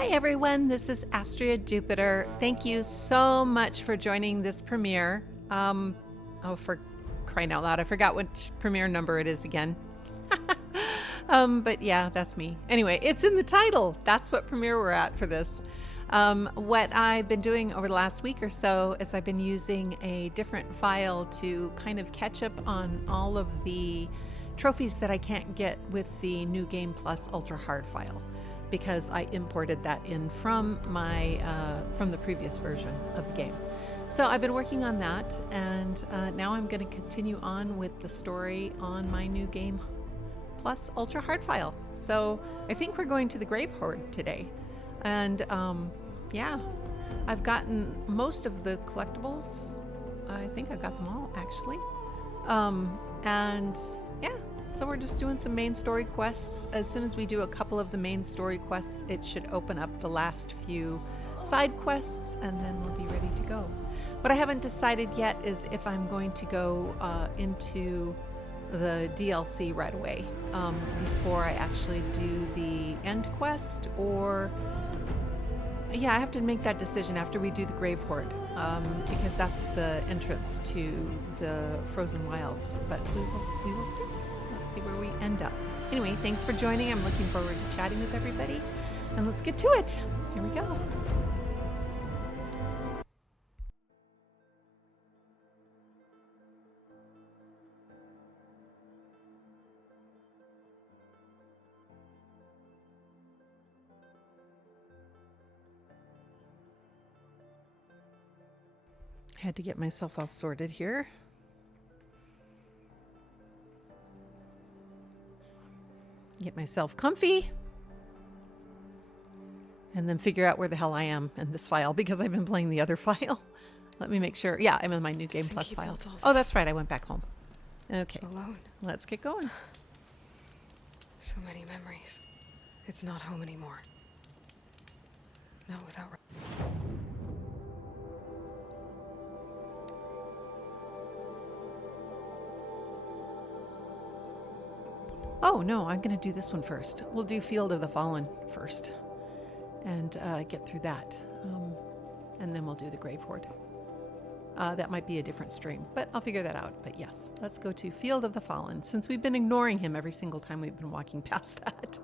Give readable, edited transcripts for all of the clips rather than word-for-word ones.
Hi everyone, this is Astria Jupiter. Thank you so much for joining this premiere. For crying out loud, I forgot which premiere number it is again. But yeah, that's me. Anyway, it's in the title. That's what premiere we're at for this. What I've been doing over the last week or so is I've been using a different file to kind of catch up on all of the trophies that I can't get with the New Game Plus Ultra Hard file, because I imported that in from the previous version of the game. So I've been working on that, and now I'm going to continue on with the story on my New Game Plus Ultra Hard file. So I think we're going to the Grave Hoard today. And yeah, I've gotten most of the collectibles. I think I got them all, actually. And yeah, so we're just doing some main story quests. As soon as we do a couple of the main story quests, it should open up the last few side quests, and then we'll be ready to go. What I haven't decided yet is if I'm going to go into the DLC right away before I actually do the end quest, or yeah, I have to make that decision after we do the Grave Hoard, because that's the entrance to the Frozen Wilds. But we will see. Let's see where we end up. Anyway, thanks for joining. I'm looking forward to chatting with everybody, and let's get to it. Here we go. Had to get myself all sorted here. Get myself comfy. And then figure out where the hell I am in this file, because I've been playing the other file. Let me make sure. Yeah, I'm in my New Game Plus file. Oh, that's right. I went back home. Okay. Alone. Let's get going. So many memories. It's not home anymore. Not without... Oh, no, I'm going to do this one first. We'll do Field of the Fallen first and get through that. And then we'll do the Grave Hoard. That might be a different stream, but I'll figure that out. But yes, let's go to Field of the Fallen, since we've been ignoring him every single time we've been walking past that.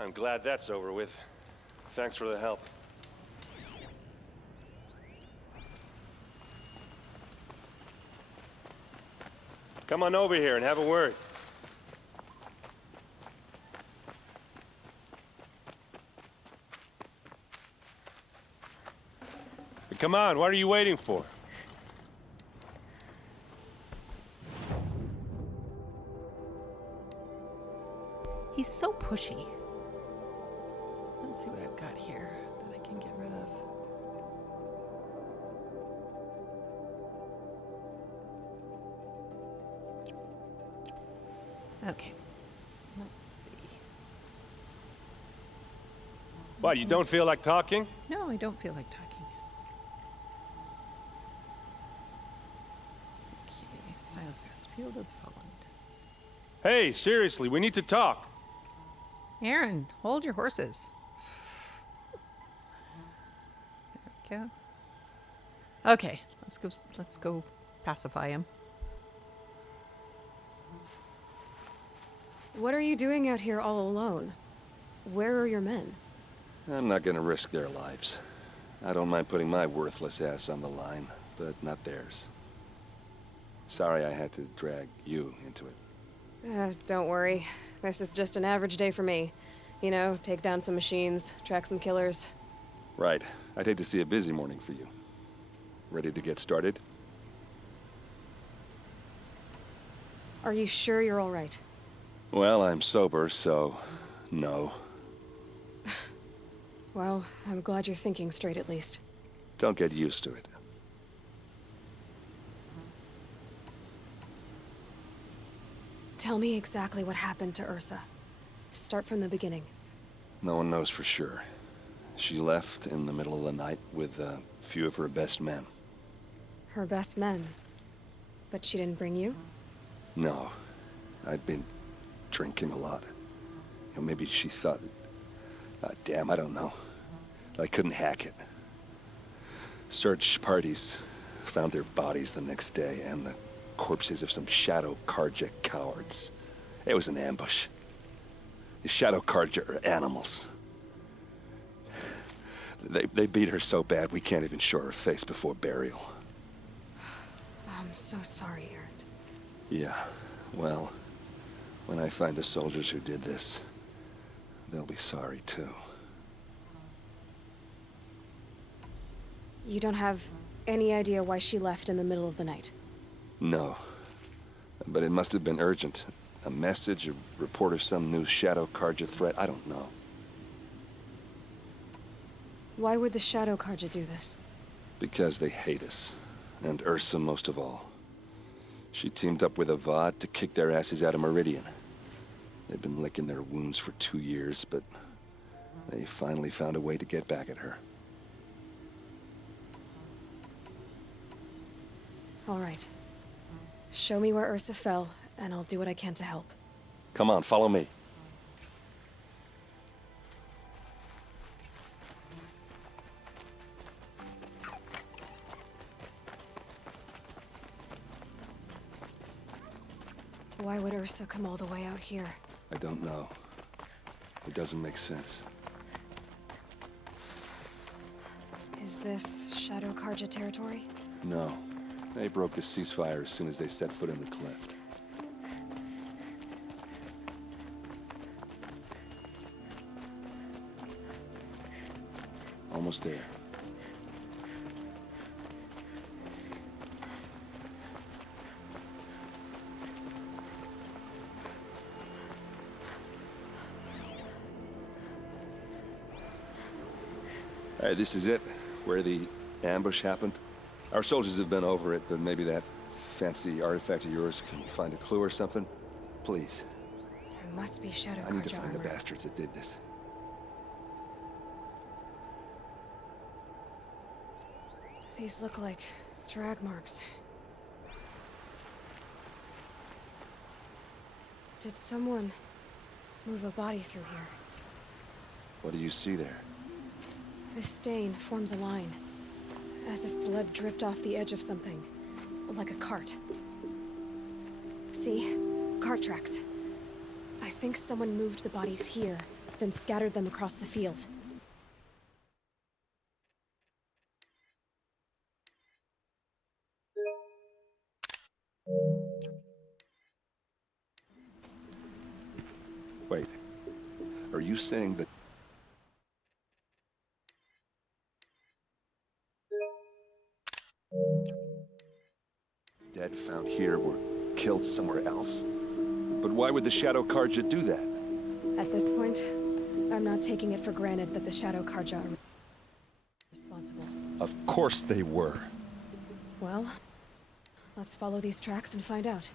I'm glad that's over with. Thanks for the help. Come on over here and have a word. Come on, what are you waiting for? He's so pushy. Let's see what I've got here that I can get rid of. Okay, let's see. What, you don't feel like talking? No, I don't feel like talking. Okay, Silecrest, Field of Fallen. Hey, seriously, we need to talk. Aaron, hold your horses. There we go. Okay, let's go pacify him. What are you doing out here all alone? Where are your men? I'm not gonna risk their lives. I don't mind putting my worthless ass on the line, but not theirs. Sorry I had to drag you into it. Don't worry. This is just an average day for me. You know, take down some machines, track some killers. Right. I'd hate to see a busy morning for you. Ready to get started? Are you sure you're all right? Well, I'm sober, so no. Well, I'm glad you're thinking straight at least. Don't get used to it. Tell me exactly what happened to Ursa. Start from the beginning. No one knows for sure. She left in the middle of the night with a few of her best men. Her best men. But she didn't bring you? No. I'd been drinking a lot. Maybe she thought... damn, I don't know. I couldn't hack it. Search parties found their bodies the next day and the corpses of some Shadow Karja cowards. It was an ambush. The Shadow Karja are animals. They beat her so bad we can't even show her face before burial. I'm so sorry, Erend. Yeah, well, when I find the soldiers who did this, they'll be sorry too. You don't have any idea why she left in the middle of the night? No. But it must have been urgent. A message, a report of some new Shadow Karja threat, I don't know. Why would the Shadow Karja do this? Because they hate us. And Ursa most of all. She teamed up with Avad to kick their asses out of Meridian. They've been licking their wounds for 2 years, but they finally found a way to get back at her. All right. Show me where Ursa fell, and I'll do what I can to help. Come on, follow me. Why would Ursa come all the way out here? I don't know. It doesn't make sense. Is this Shadow Karja territory? No. They broke the ceasefire as soon as they set foot in the cleft. Almost there. All right, this is it, where the ambush happened. Our soldiers have been over it, but maybe that fancy artifact of yours can find a clue or something? Please. There must be Shadow Karja I need to find the armor. bastards that did this. These look like drag marks. Did someone move a body through here? What do you see there? This stain forms a line, as if blood dripped off the edge of something, like a cart. See? Cart tracks. I think someone moved the bodies here, then scattered them across the field. Wait. Are you saying that... dead found here were killed somewhere else? But why would the Shadow Karja do that? At this point, I'm not taking it for granted that the Shadow Karja are responsible. Of course they were. Well, let's follow these tracks and find out.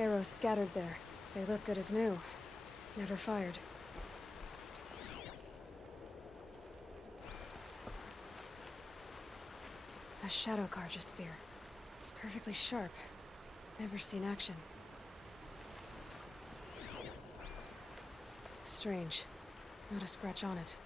Arrows scattered there. They look good as new. Never fired. A Shadow Karja spear. It's perfectly sharp. Never seen action. Strange. Not a scratch on it.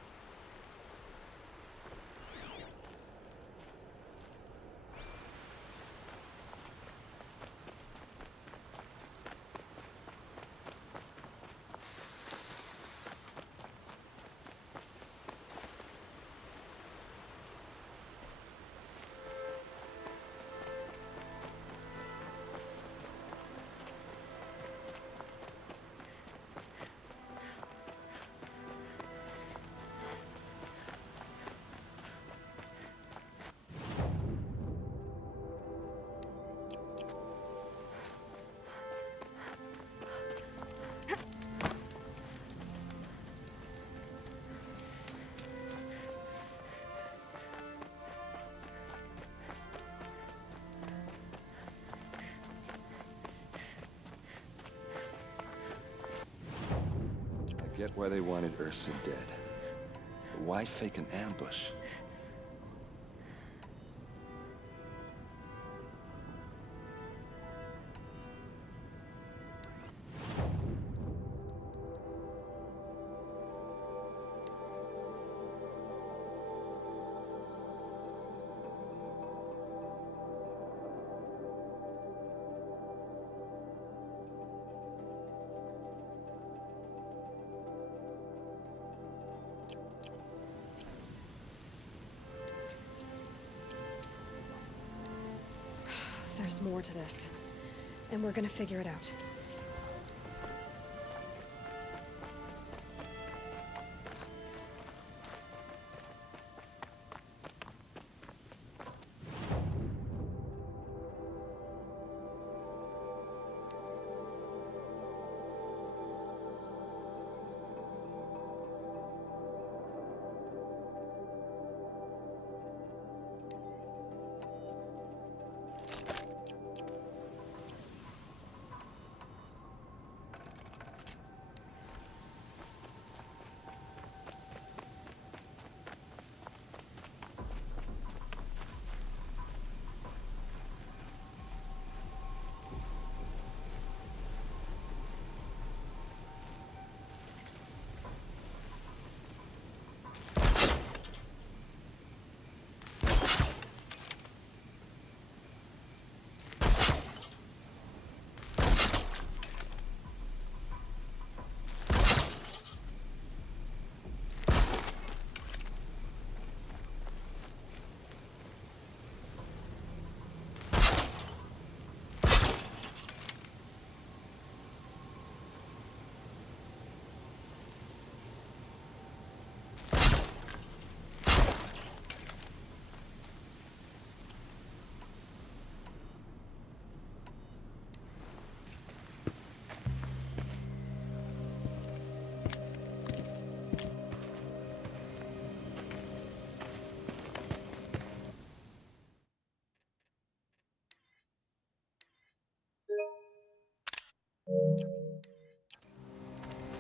get why they wanted Ursa dead. But why fake an ambush? There's more to this. And we're gonna figure it out.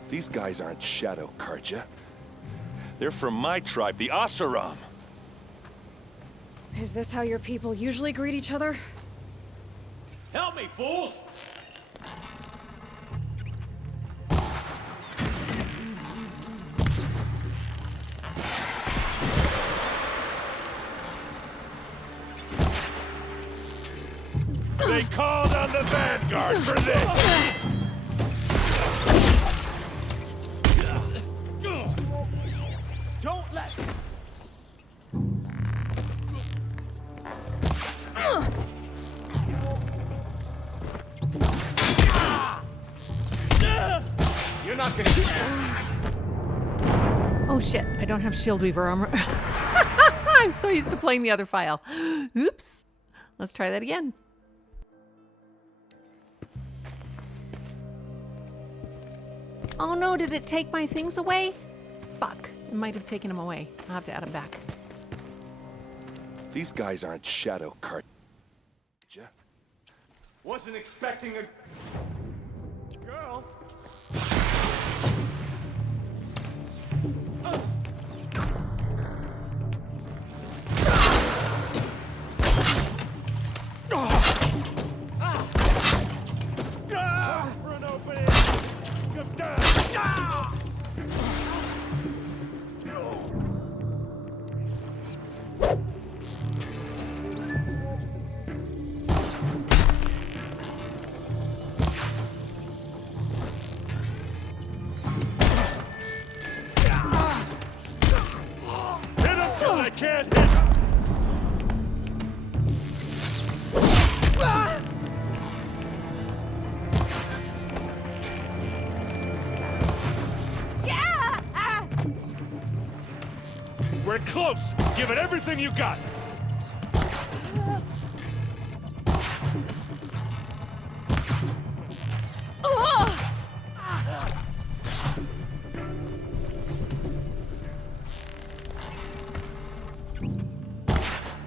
These guys aren't Shadow Karja. They're from my tribe, the Asaram. Is this how your people usually greet each other? Help me, fools! They called on the Vanguard for this! Don't let... You're not gonna... Oh shit, I don't have shield weaver armor. I'm so used to playing the other file. Oops. Let's try that again. Oh no, did it take my things away? Fuck, it might have taken them away. I'll have to add them back. These guys aren't Shadow Karja. Wasn't expecting a... girl. For an opening! Hit him till I can't hit him! We're close! Give it everything you got!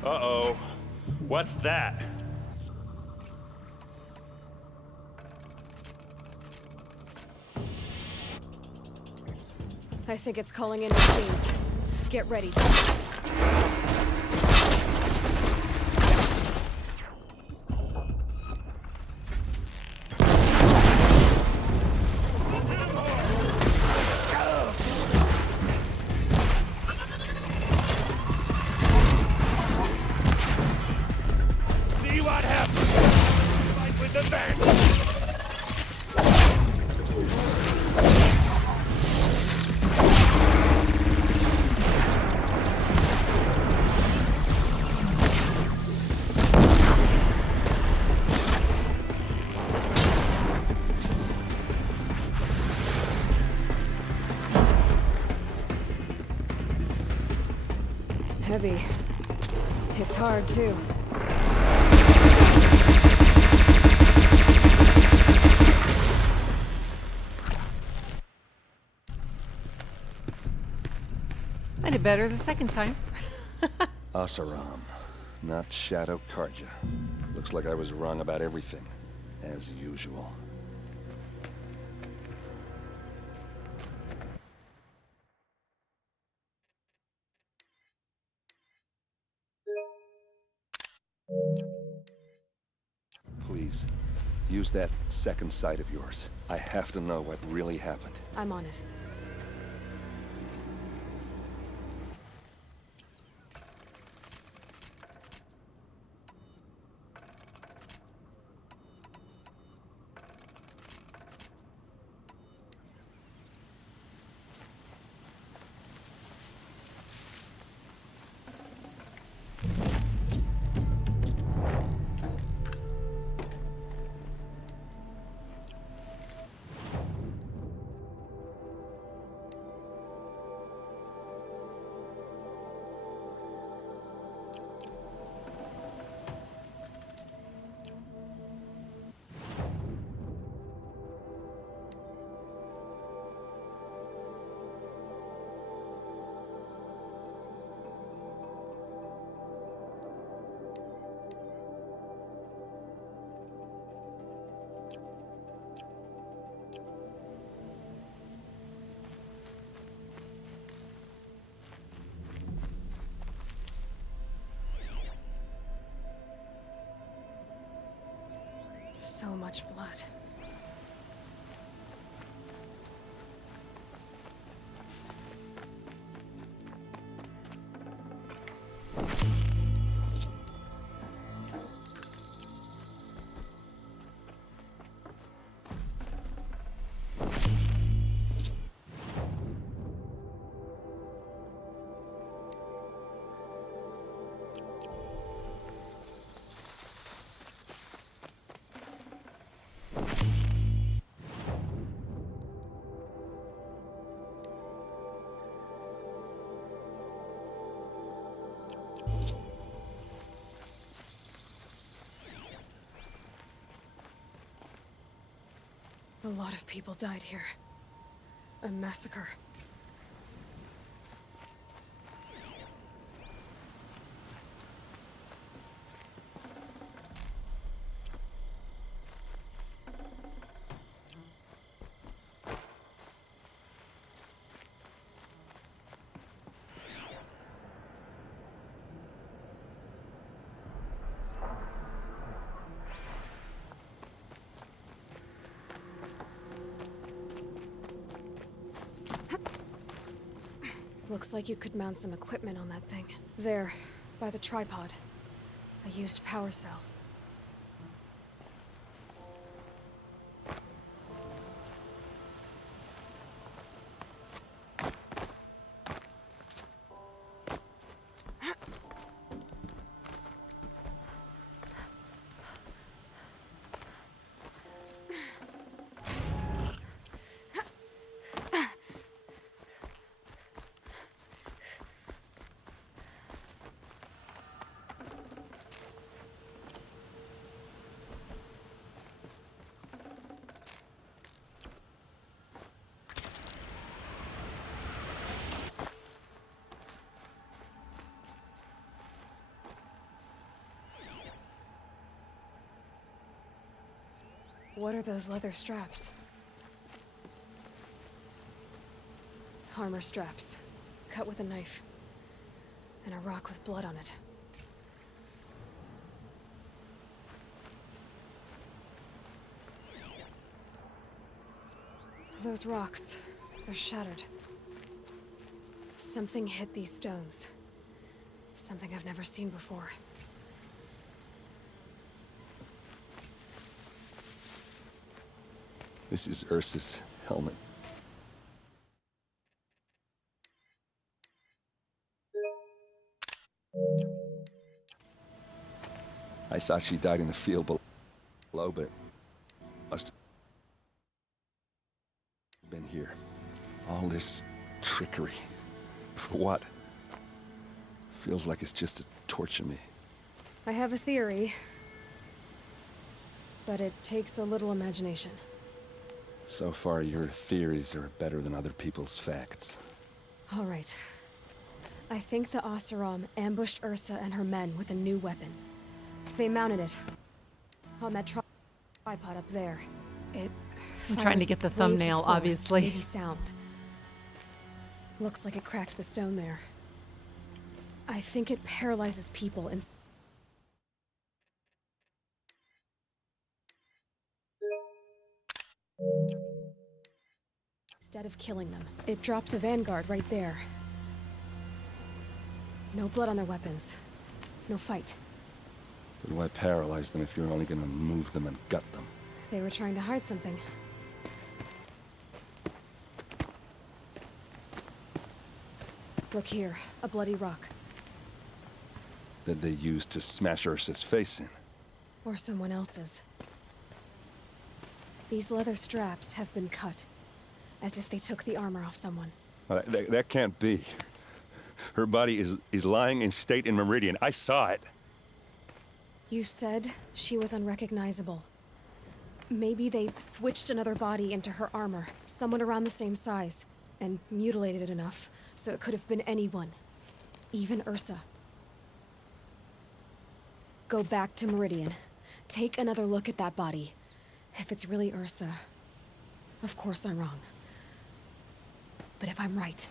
Uh-oh. What's that? I think it's calling in machines. Get ready. See what happens. Fight with the band. Heavy. It's hard, too. I did better the second time. Asaram, not Shadow Karja. Looks like I was wrong about everything, as usual. Please, use that second sight of yours. I have to know what really happened. I'm on it. So much blood. A lot of people died here. A massacre. Looks like you could mount some equipment on that thing. There, by the tripod. A used power cell. What are those leather straps? Armor straps, cut with a knife, and a rock with blood on it. Those rocks, they're shattered. Something hit these stones. Something I've never seen before. This is Ursa's helmet. I thought she died in the field below, but must have been here. All this trickery. For what? Feels like it's just to torture me. I have a theory, but it takes a little imagination. So far, your theories are better than other people's facts. All right. I think the Oseram ambushed Ursa and her men with a new weapon. They mounted it on that tripod up there. I'm trying to get the thumbnail, obviously. Maybe sound. Looks like it cracked the stone there. I think it paralyzes people and instead of killing them. It dropped the vanguard right there. No blood on their weapons. No fight. But why paralyze them if you're only gonna move them and gut them? They were trying to hide something. Look here, a bloody rock. That they used to smash Ursa's face in. Or someone else's. These leather straps have been cut, as if they took the armor off someone. That can't be. Her body is lying in state in Meridian. I saw it. You said she was unrecognizable. Maybe they switched another body into her armor, someone around the same size, and mutilated it enough, so it could have been anyone. Even Ursa. Go back to Meridian. Take another look at that body. If it's really Ursa, of course I'm wrong. But if I'm right...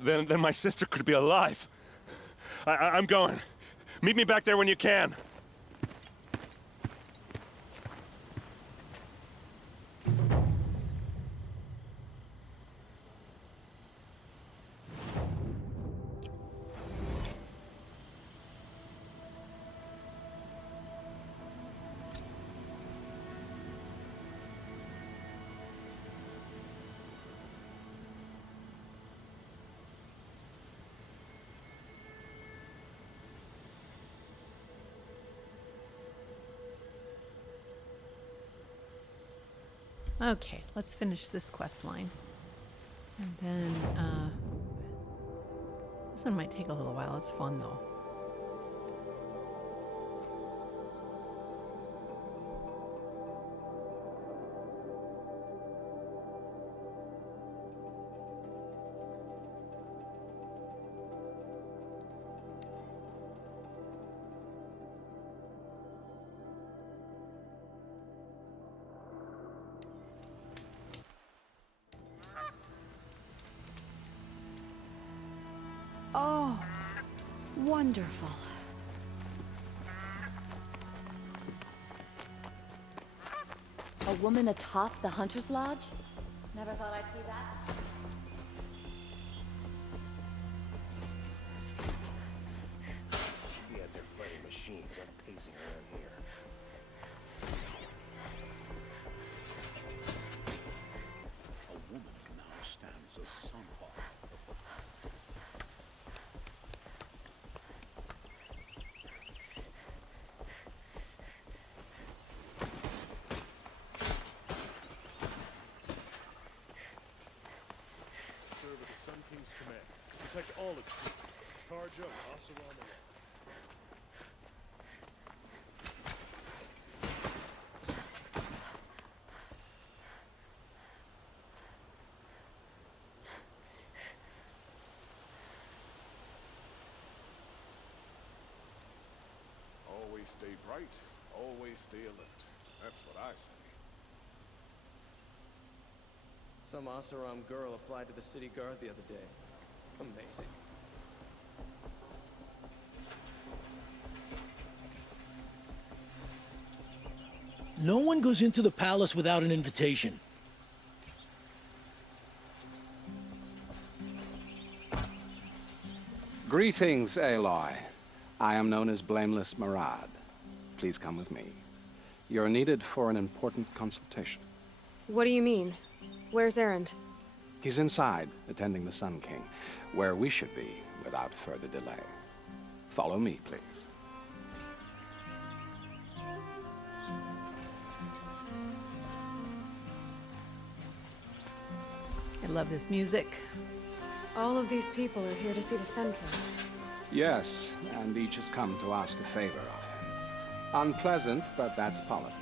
Then my sister could be alive. I'm going. Meet me back there when you can. Okay, let's finish this quest line. And then, this one might take a little while. It's fun, though. Oh, wonderful. A woman atop the Hunter's Lodge? Never thought I'd see that. Yeah, they're fighting machines. I'm pacing around here. A woman now stands as Sunhawk. Serve at the Sun King's command. Protect all of you. Charge up, Oseram alone. Always stay bright, always stay alert. That's what I say. Some Oseram girl applied to the city guard the other day. Amazing. No one goes into the palace without an invitation. Greetings, Aloy. I am known as Blameless Murad. Please come with me. You're needed for an important consultation. What do you mean? Where's Erend? He's inside, attending the Sun King, where we should be without further delay. Follow me, please. I love this music. All of these people are here to see the Sun King. Yes, and each has come to ask a favor of him. Unpleasant, but that's politics.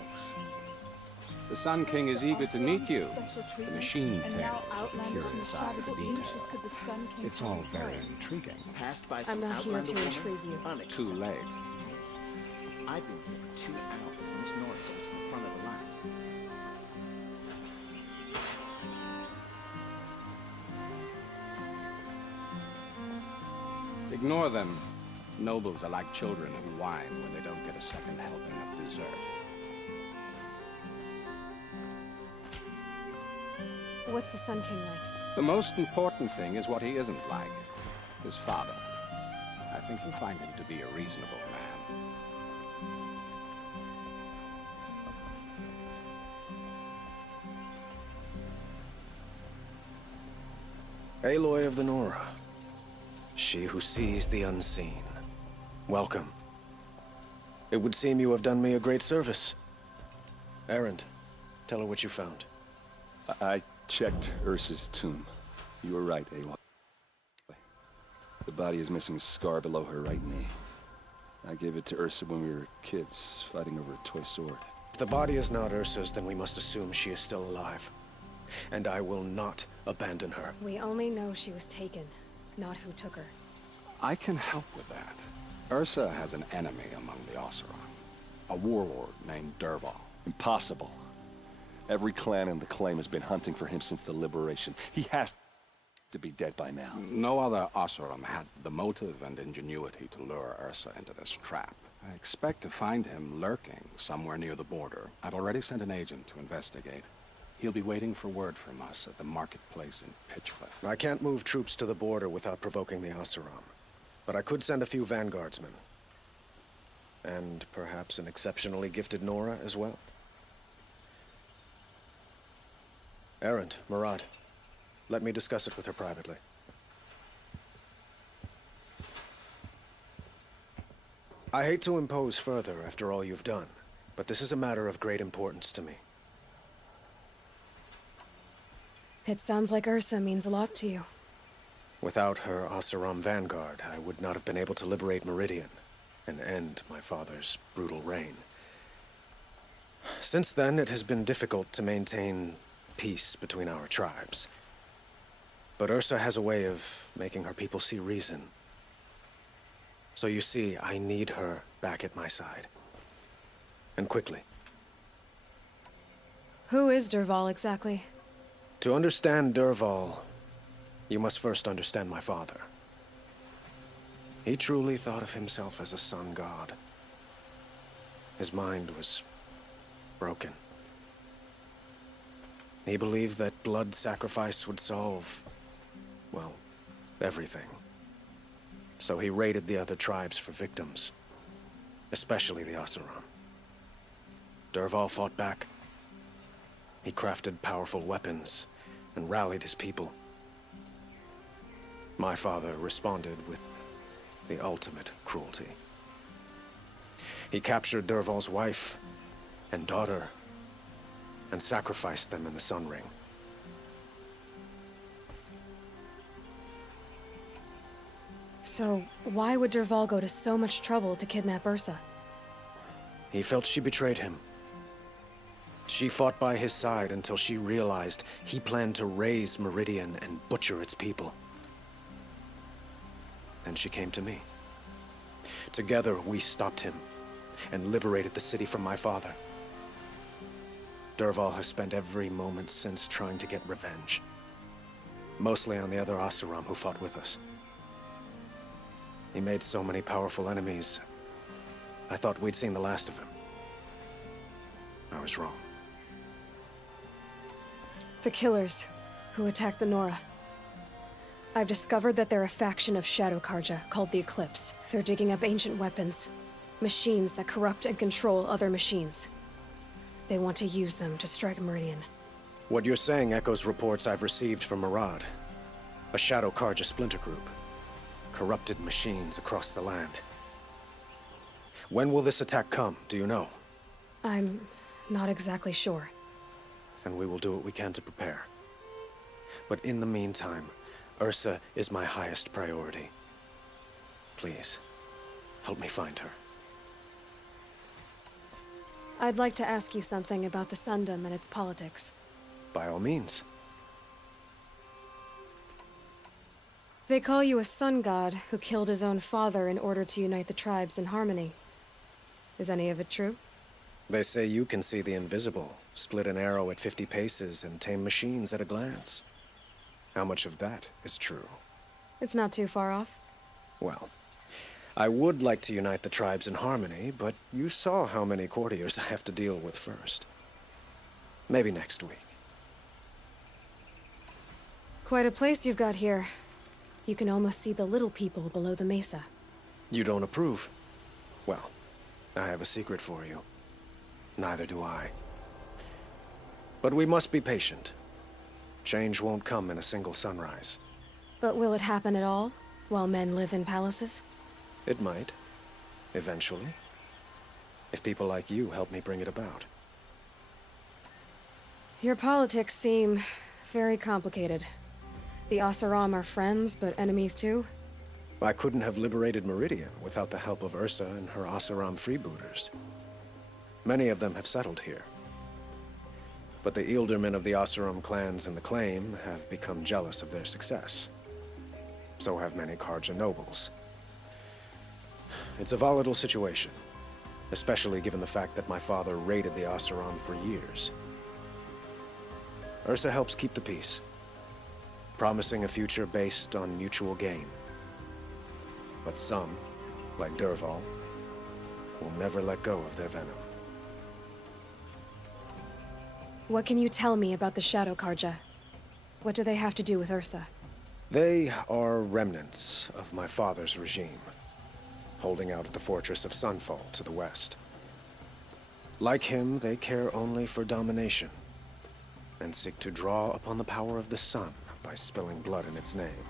The Sun King is eager to meet you. The machine tail, curious eye for detail. It's all very intriguing. I'm not here to intrigue you. Too late. I've been here for 2 hours, and this Nora goes in the front of the line. Ignore them. Nobles are like children who whine when they don't get a second helping of dessert. What's the Sun King like? The most important thing is what he isn't like. His father. I think you'll find him to be a reasonable man. Aloy of the Nora. She who sees the unseen. Welcome. It would seem you have done me a great service. Erend, tell her what you found. I checked Ursa's tomb. You were right, Aloy. The body is missing a scar below her right knee. I gave it to Ursa when we were kids, fighting over a toy sword. If the body is not Ursa's, then we must assume she is still alive. And I will not abandon her. We only know she was taken, not who took her. I can help with that. Ursa has an enemy among the Oseram. A warlord named Dervahl. Impossible. Every clan in the claim has been hunting for him since the liberation. He has to be dead by now. No other Oseram had the motive and ingenuity to lure Ursa into this trap. I expect to find him lurking somewhere near the border. I've already sent an agent to investigate. He'll be waiting for word from us at the marketplace in Pitchcliff. I can't move troops to the border without provoking the Oseram. But I could send a few vanguardsmen. And perhaps an exceptionally gifted Nora as well. Erend, Murad, let me discuss it with her privately. I hate to impose further after all you've done, but this is a matter of great importance to me. It sounds like Ursa means a lot to you. Without her Oseram vanguard, I would not have been able to liberate Meridian and end my father's brutal reign. Since then, it has been difficult to maintain peace between our tribes. But Ursa has a way of making her people see reason. So you see, I need her back at my side. And quickly. Who is Dervahl exactly? To understand Dervahl, you must first understand my father. He truly thought of himself as a sun god. His mind was broken. He believed that blood sacrifice would solve, well, everything. So he raided the other tribes for victims, especially the Oseram. Dervahl fought back. He crafted powerful weapons and rallied his people. My father responded with the ultimate cruelty. He captured Dervahl's wife and daughter and sacrificed them in the Sun Ring. So, why would Dervahl go to so much trouble to kidnap Ursa? He felt she betrayed him. She fought by his side until she realized he planned to raise Meridian and butcher its people. Then she came to me. Together, we stopped him and liberated the city from my father. Dervahl has spent every moment since trying to get revenge. Mostly on the other Oseram who fought with us. He made so many powerful enemies, I thought we'd seen the last of him. I was wrong. The killers who attacked the Nora. I've discovered that they're a faction of Shadow Karja called the Eclipse. They're digging up ancient weapons. Machines that corrupt and control other machines. They want to use them to strike Meridian. What you're saying echoes reports I've received from Murad. A Shadow Karja splinter group. Corrupted machines across the land. When will this attack come, do you know? I'm not exactly sure. Then we will do what we can to prepare. But in the meantime, Ursa is my highest priority. Please, help me find her. I'd like to ask you something about the Sundom and its politics. By all means. They call you a sun god who killed his own father in order to unite the tribes in harmony. Is any of it true? They say you can see the invisible, split an arrow at 50 paces, and tame machines at a glance. How much of that is true? It's not too far off. Well, I would like to unite the tribes in harmony, but you saw how many courtiers I have to deal with first. Maybe next week. Quite a place you've got here. You can almost see the little people below the mesa. You don't approve? Well, I have a secret for you. Neither do I. But we must be patient. Change won't come in a single sunrise. But will it happen at all, while men live in palaces? It might. Eventually. If people like you help me bring it about. Your politics seem very complicated. The Oseram are friends, but enemies too? I couldn't have liberated Meridian without the help of Ursa and her Oseram freebooters. Many of them have settled here. But the Ealdormen of the Oseram clans in the Claim have become jealous of their success. So have many Karja nobles. It's a volatile situation, especially given the fact that my father raided the Oseram for years. Ursa helps keep the peace, promising a future based on mutual gain. But some, like Dervahl, will never let go of their venom. What can you tell me about the Shadow Karja? What do they have to do with Ursa? They are remnants of my father's regime, holding out at the fortress of Sunfall to the west. Like him, they care only for domination, and seek to draw upon the power of the sun by spilling blood in its name.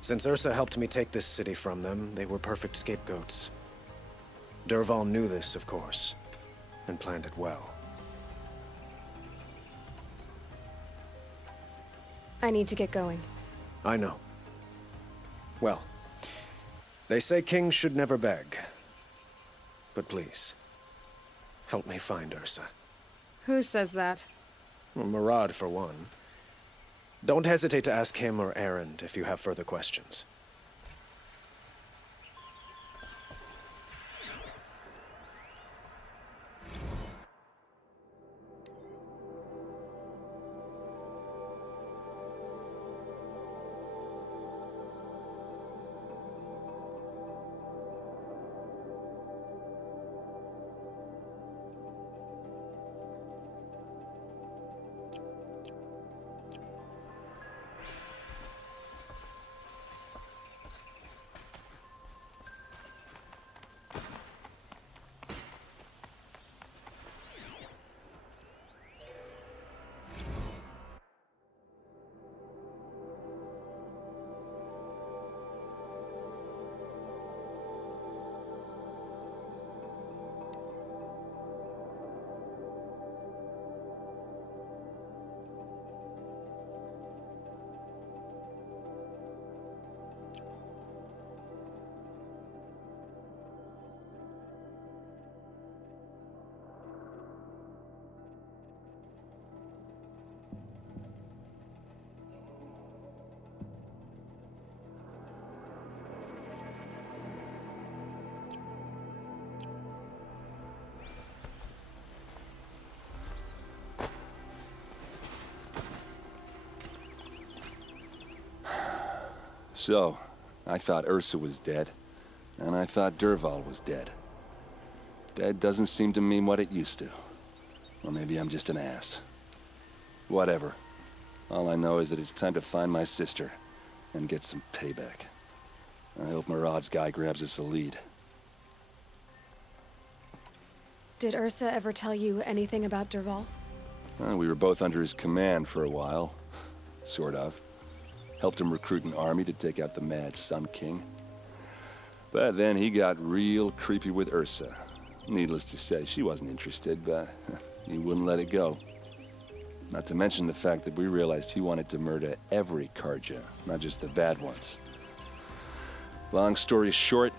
Since Ursa helped me take this city from them, they were perfect scapegoats. Dervahl knew this, of course, and planned it well. I need to get going. I know. Well, they say kings should never beg. But please, help me find Ursa. Who says that? Well, Murad, for one. Don't hesitate to ask him or Erend if you have further questions. So, I thought Ursa was dead, and I thought Dervahl was dead. Dead doesn't seem to mean what it used to. Or maybe I'm just an ass. Whatever. All I know is that it's time to find my sister and get some payback. I hope Murad's guy grabs us a lead. Did Ursa ever tell you anything about Dervahl? We were both under his command for a while. Sort of. Helped him recruit an army to take out the mad Sun King. But then he got real creepy with Ursa. Needless to say, she wasn't interested, but he wouldn't let it go. Not to mention the fact that we realized he wanted to murder every Karja, not just the bad ones. Long story short,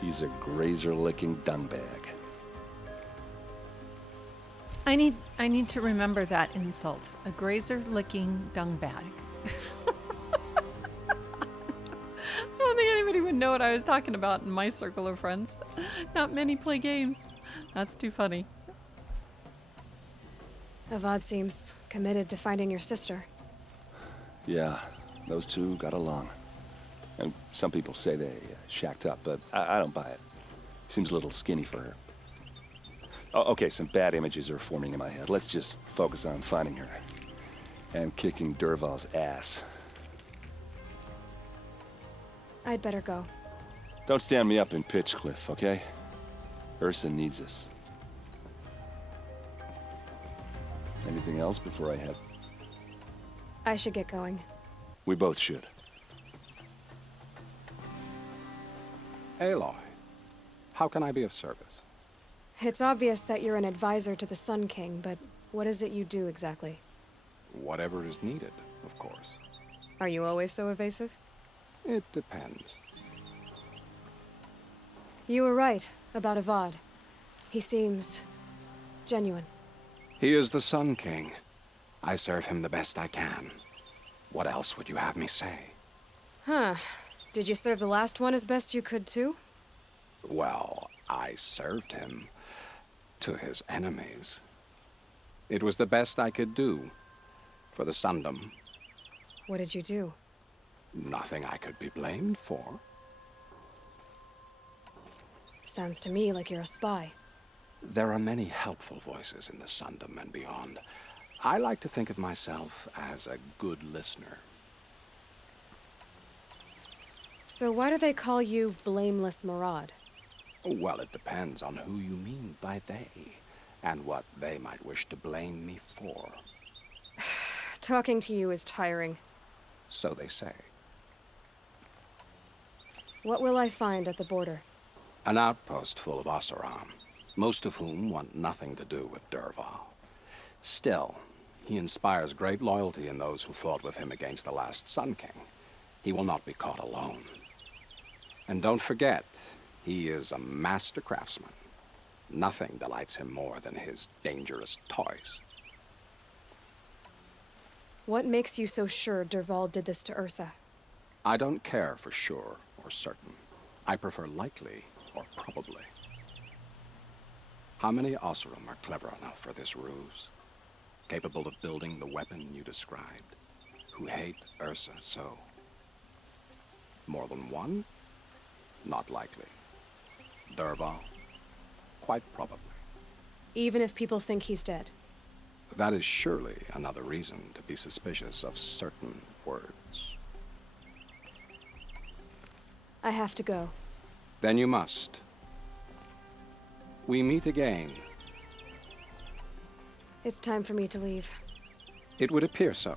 he's a grazer-licking dungbag. I need to remember that insult. A grazer-licking dungbag. I don't think anybody would know what I was talking about in my circle of friends. Not many play games. That's too funny. Avad seems committed to finding your sister. Yeah, those two got along. And some people say they shacked up, but I don't buy it. Seems a little skinny for her. Oh, okay, some bad images are forming in my head. Let's just focus on finding her. And kicking Dervahl's ass. I'd better go. Don't stand me up in Pitchcliff, okay? Ursa needs us. Anything else before I head? I should get going. We both should. Aloy, how can I be of service? It's obvious that you're an advisor to the Sun King, but what is it you do exactly? Whatever is needed, of course. Are you always so evasive? It depends. You were right about Avad. He seems genuine. He is the Sun King. I serve him the best I can. What else would you have me say? Huh. Did you serve the last one as best you could, too? Well, I served him to his enemies. It was the best I could do for the Sundom. What did you do? Nothing I could be blamed for. Sounds to me like you're a spy. There are many helpful voices in the Sundom and beyond. I like to think of myself as a good listener. So why do they call you Blameless Murad? Well, it depends on who you mean by they, and what they might wish to blame me for. Talking to you is tiring. So they say. What will I find at the border? An outpost full of Oseram, most of whom want nothing to do with Dervahl. Still, he inspires great loyalty in those who fought with him against the last Sun King. He will not be caught alone. And don't forget, he is a master craftsman. Nothing delights him more than his dangerous toys. What makes you so sure Dervahl did this to Ursa? I don't care for sure or certain. I prefer likely or probably. How many Oseram are clever enough for this ruse? Capable of building the weapon you described? Who hate Ursa so? More than one? Not likely. Dervahl? Quite probably. Even if people think he's dead? That is surely another reason to be suspicious of certain words. I have to go. Then you must. We meet again. It's time for me to leave. It would appear so.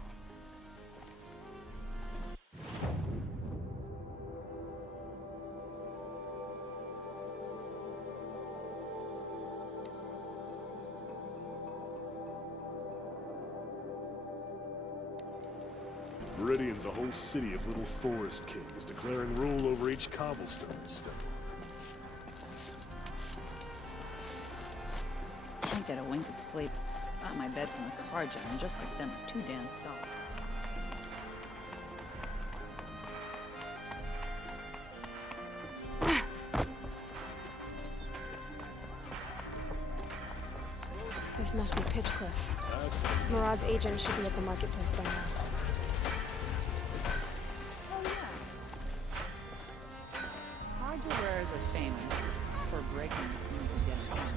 Meridian's a whole city of little forest kings declaring rule over each cobblestone stone. Can't get a wink of sleep. Got my bed from the Karja, and just like them, it's too damn soft. This must be Pitchcliff. Murad's agent should be at the marketplace by now. Winter wares are famous for breaking as soon as you get in town.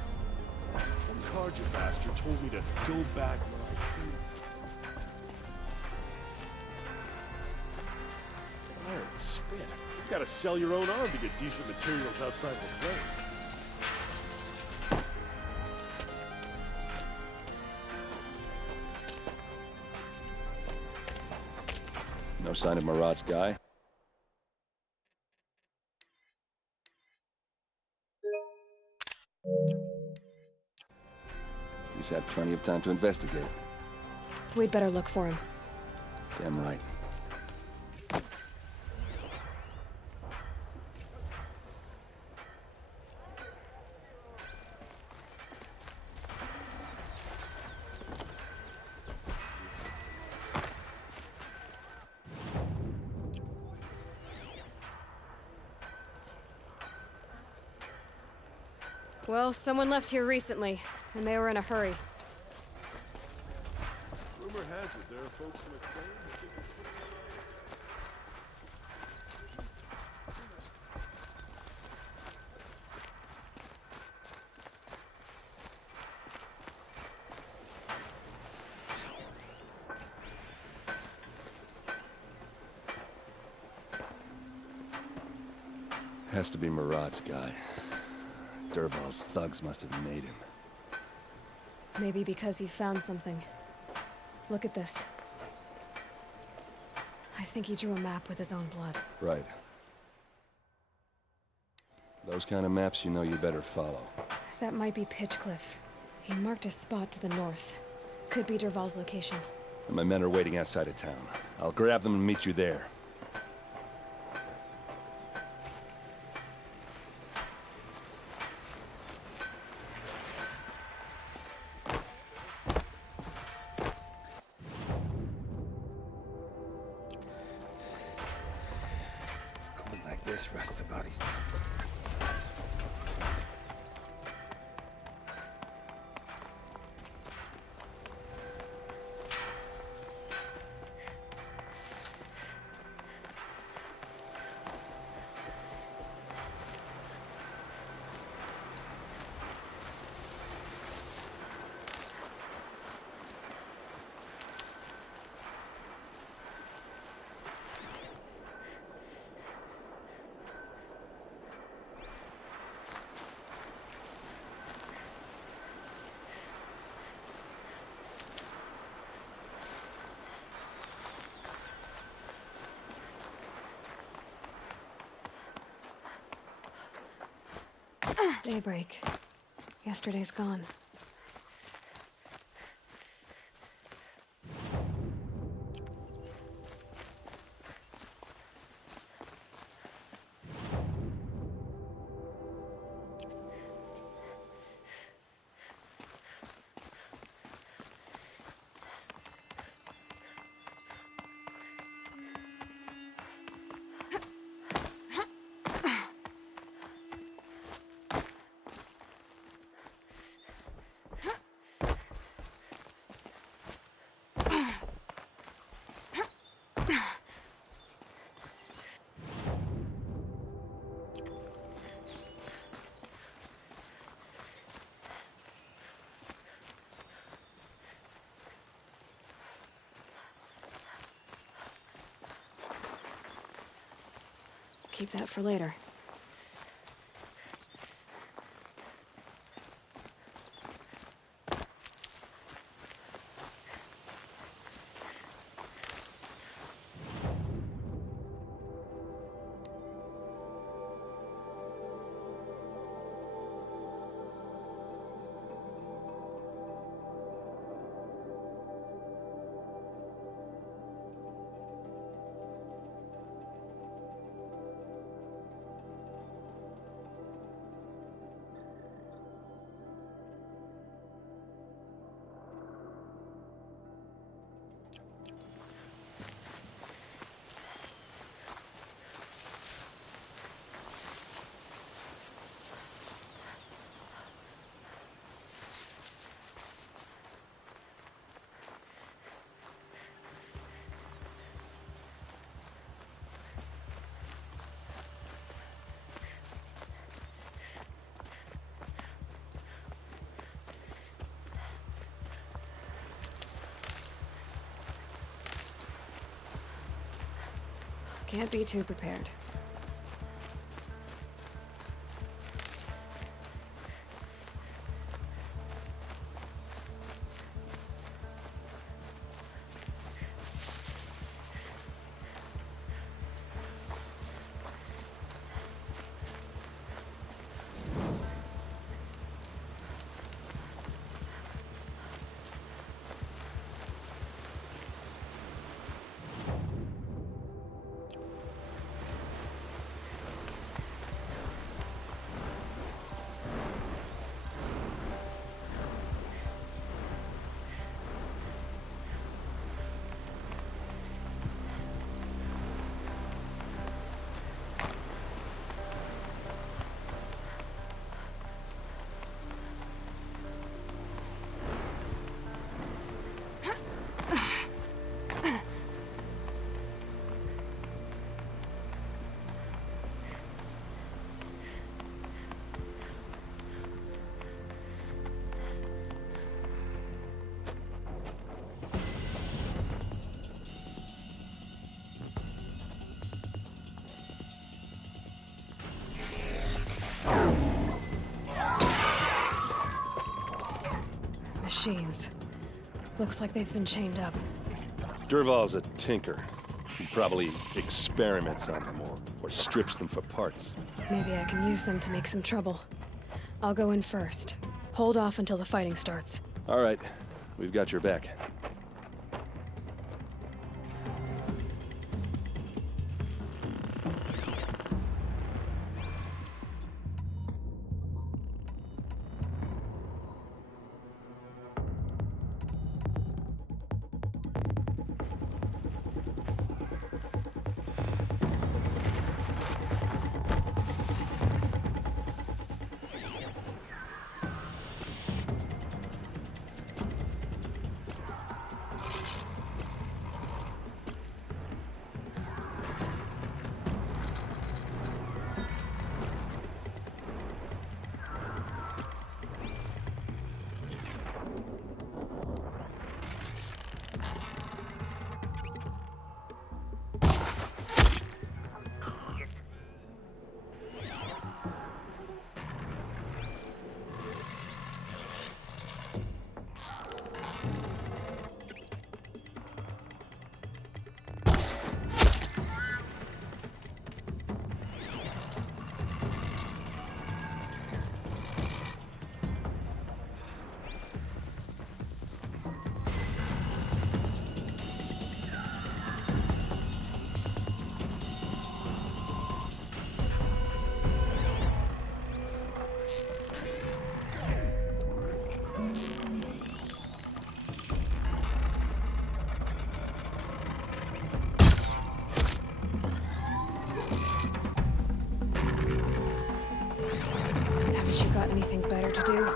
Some Karja bastard told me to go back when I... Iron spit. You've got to sell your own arm to get decent materials outside the plane. No sign of Marat's guy? He's had plenty of time to investigate. We'd better look for him. Damn right. Well, someone left here recently, and they were in a hurry. Rumor has it there are folks in the plane who think it's... Has to be Marat's guy. Dervahl's thugs must have made him. Maybe because he found something. Look at this. I think he drew a map with his own blood. Right. Those kind of maps you know you better follow. That might be Pitchcliff. He marked a spot to the north. Could be Dervahl's location. And my men are waiting outside of town. I'll grab them and meet you there. This rests about it. Daybreak. Yesterday's gone. Keep that for later. Can't be too prepared. Machines. Looks like they've been chained up. Durval's a tinker. He probably experiments on them or strips them for parts. Maybe I can use them to make some trouble. I'll go in first. Hold off until the fighting starts. All right, we've got your back. Anything better to do?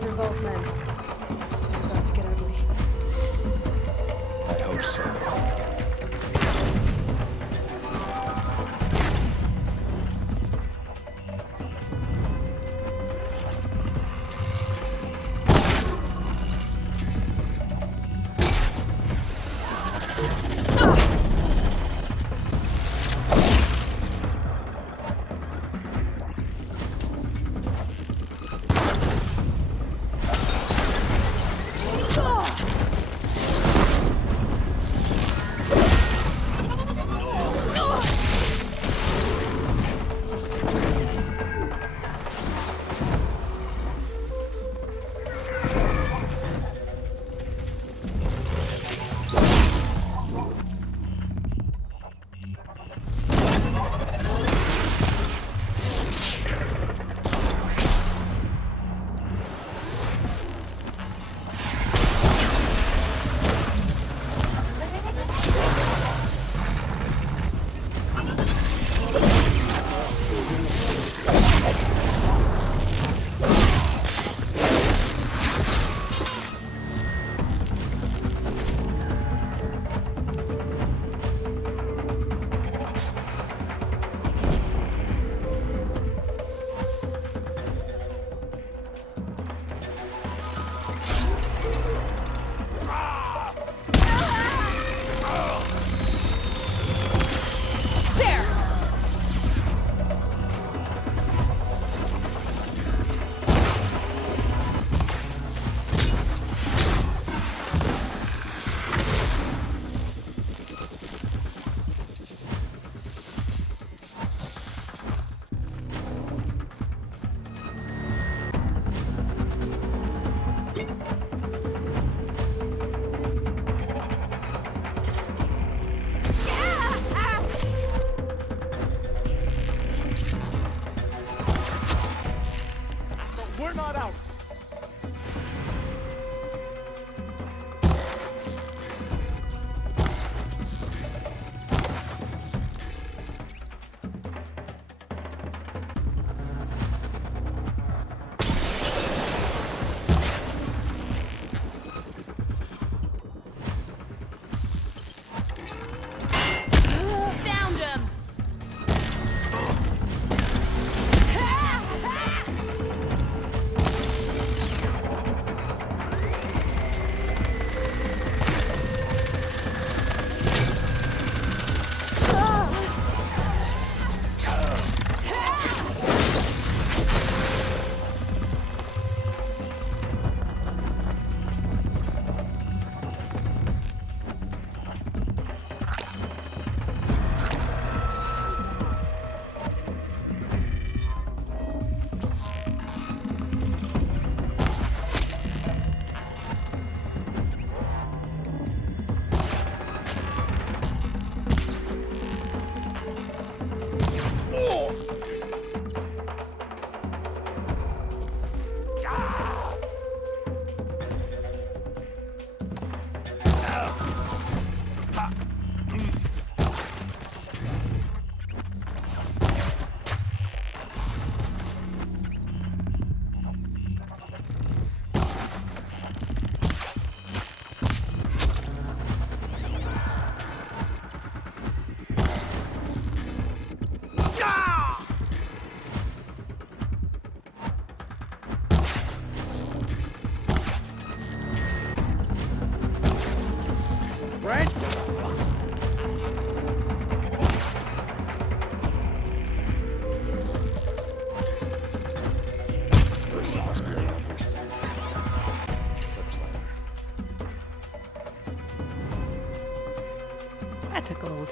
Durval's men. It's about to get ugly. I hope so.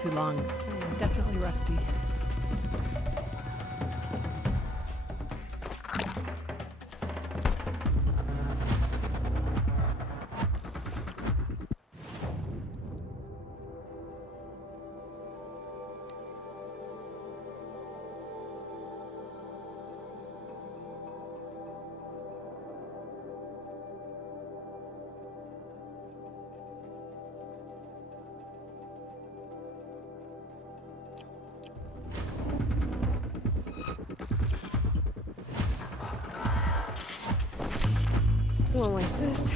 too long. I am definitely rusty. Won't waste this.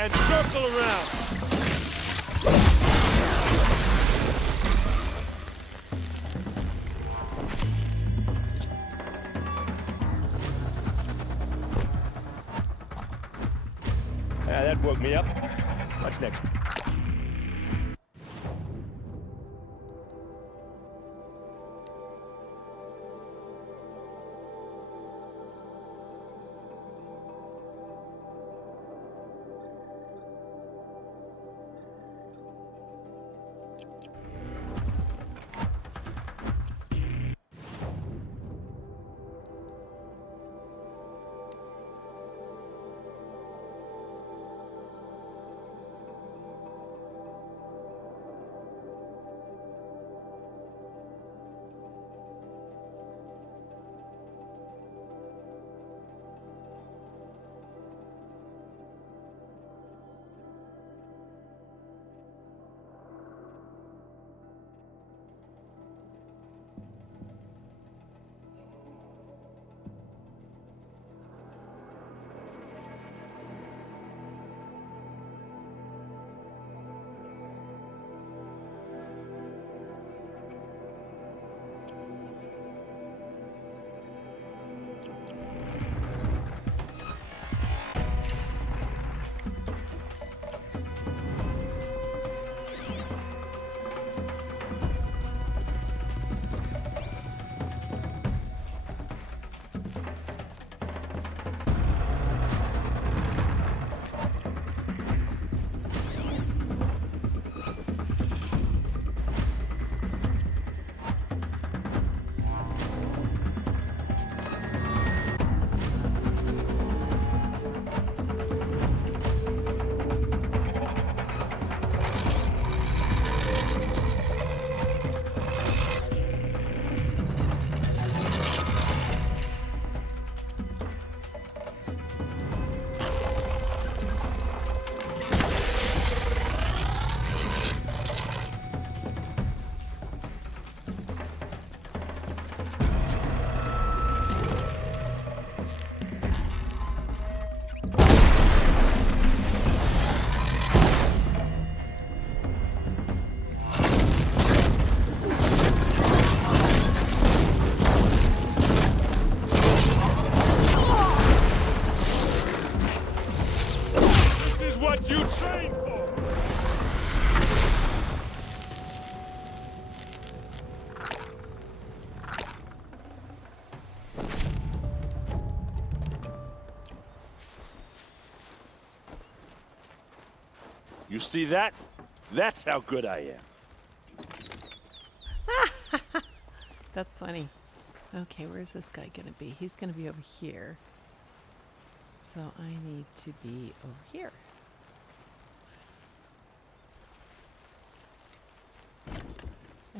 and circle around. That woke me up. What's next? What you trained for! You see that? That's how good I am. That's funny. Okay, where's this guy gonna be? He's gonna be over here. So I need to be over here.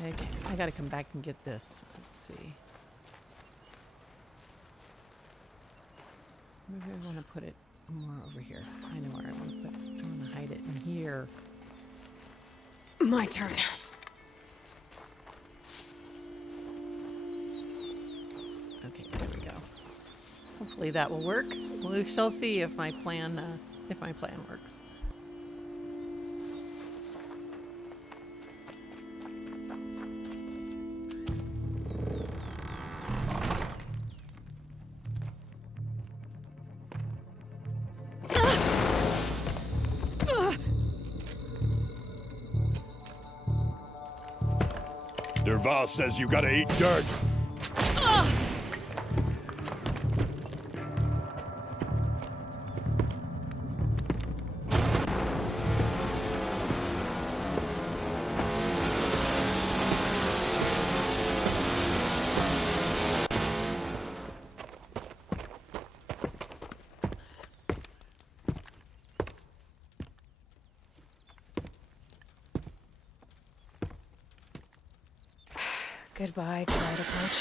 Okay, I gotta come back and get this. Let's see. Maybe I want to put it more over here. I know where I want to put it. I want to hide it in here. My turn. Okay, there we go. Hopefully that will work. We shall see if my plan works. Derval says you gotta eat dirt. Goodbye, Toyota Coach.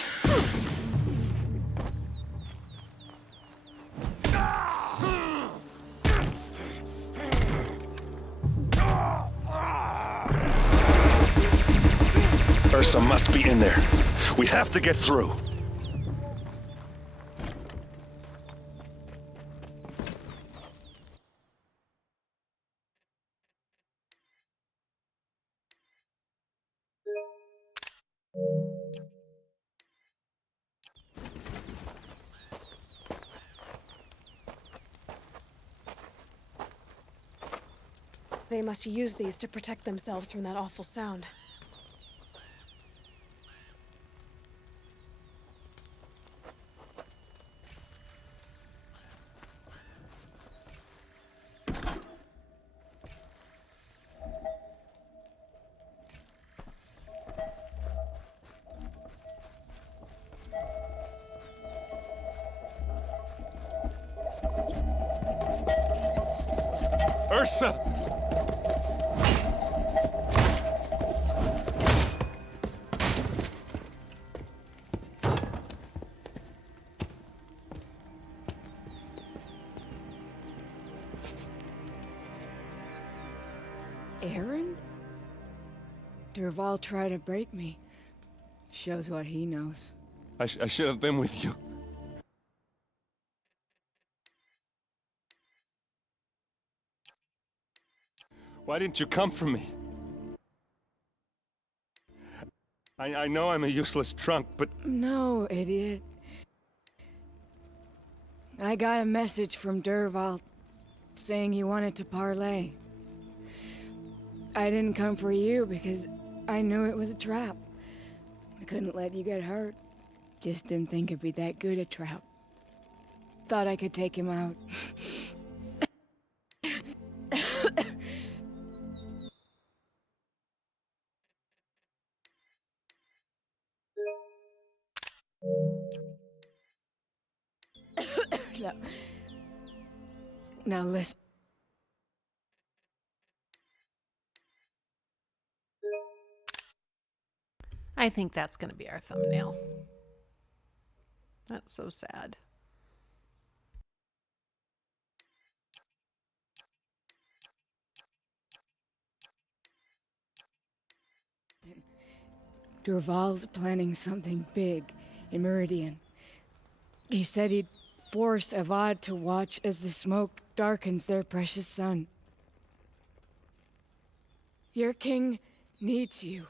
Ursa must be in there. We have to get through. They must use these to protect themselves from that awful sound. Ursa! Aaron? Durval tried to break me. Shows what he knows. I should have been with you. Why didn't you come for me? I know I'm a useless trunk, but... No, idiot. I got a message from Durval saying he wanted to parlay. I didn't come for you because I knew it was a trap. I couldn't let you get hurt. Just didn't think it'd be that good a trap. Thought I could take him out. No. Now listen. I think that's going to be our thumbnail. That's so sad. Durval's planning something big in Meridian. He said he'd force Avad to watch as the smoke darkens their precious sun. Your king needs you.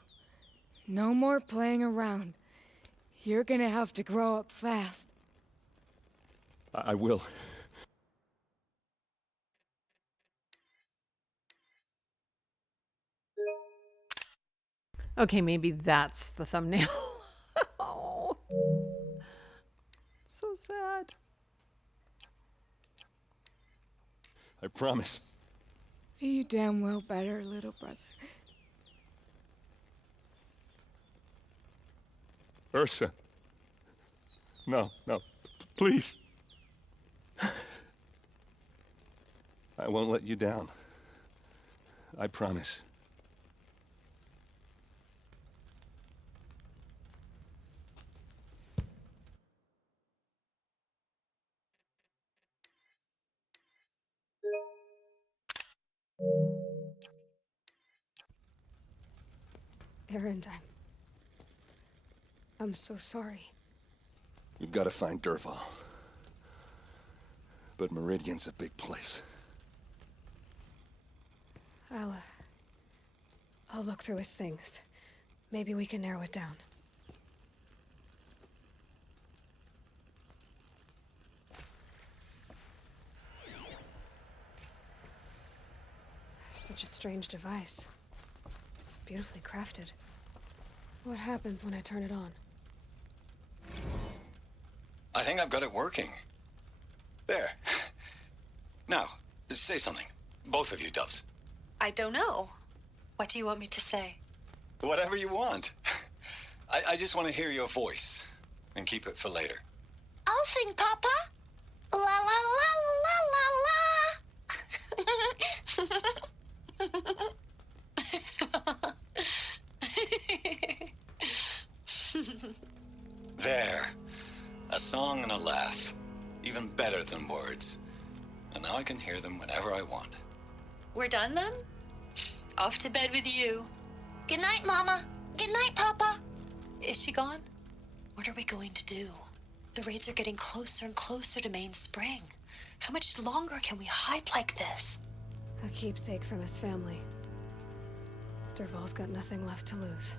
No more playing around. You're gonna have to grow up fast. I will. Okay, maybe that's the thumbnail. Oh, so sad. I promise. You damn well better, little brother. Ursa. No, please. I won't let you down. I promise. Aaron, I'm so sorry. We've got to find Durval. But Meridian's a big place. I'll look through his things. Maybe we can narrow it down. Such a strange device. It's beautifully crafted. What happens when I turn it on? I think I've got it working. There. Now, say something. Both of you, doves. I don't know. What do you want me to say? Whatever you want. I just want to hear your voice. And keep it for later. I'll sing, Papa. La la la la la la. There. A song and a laugh. Even better than words. And now I can hear them whenever I want. We're done then? Off to bed with you. Good night, Mama. Good night, Papa. Is she gone? What are we going to do? The raids are getting closer and closer to Main Spring. How much longer can we hide like this? A keepsake from his family. Durval's got nothing left to lose.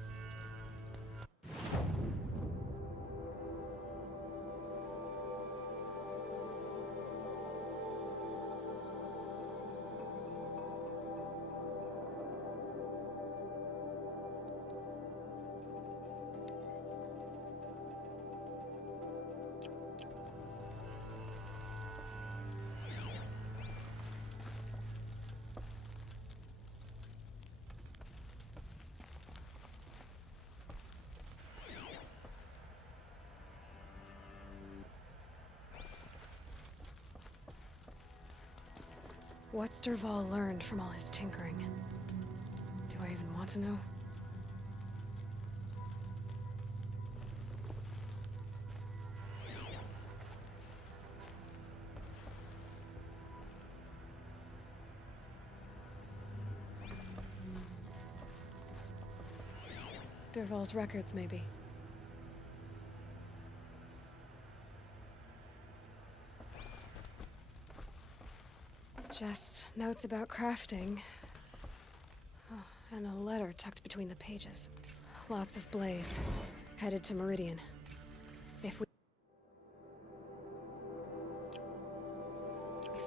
What's Dervahl learned from all his tinkering? Do I even want to know? Dervahl's records, maybe. Just notes about crafting. Oh, and a letter tucked between the pages. Lots of blaze. Headed to Meridian. If we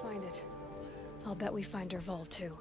find it, I'll bet we find Dervahl too.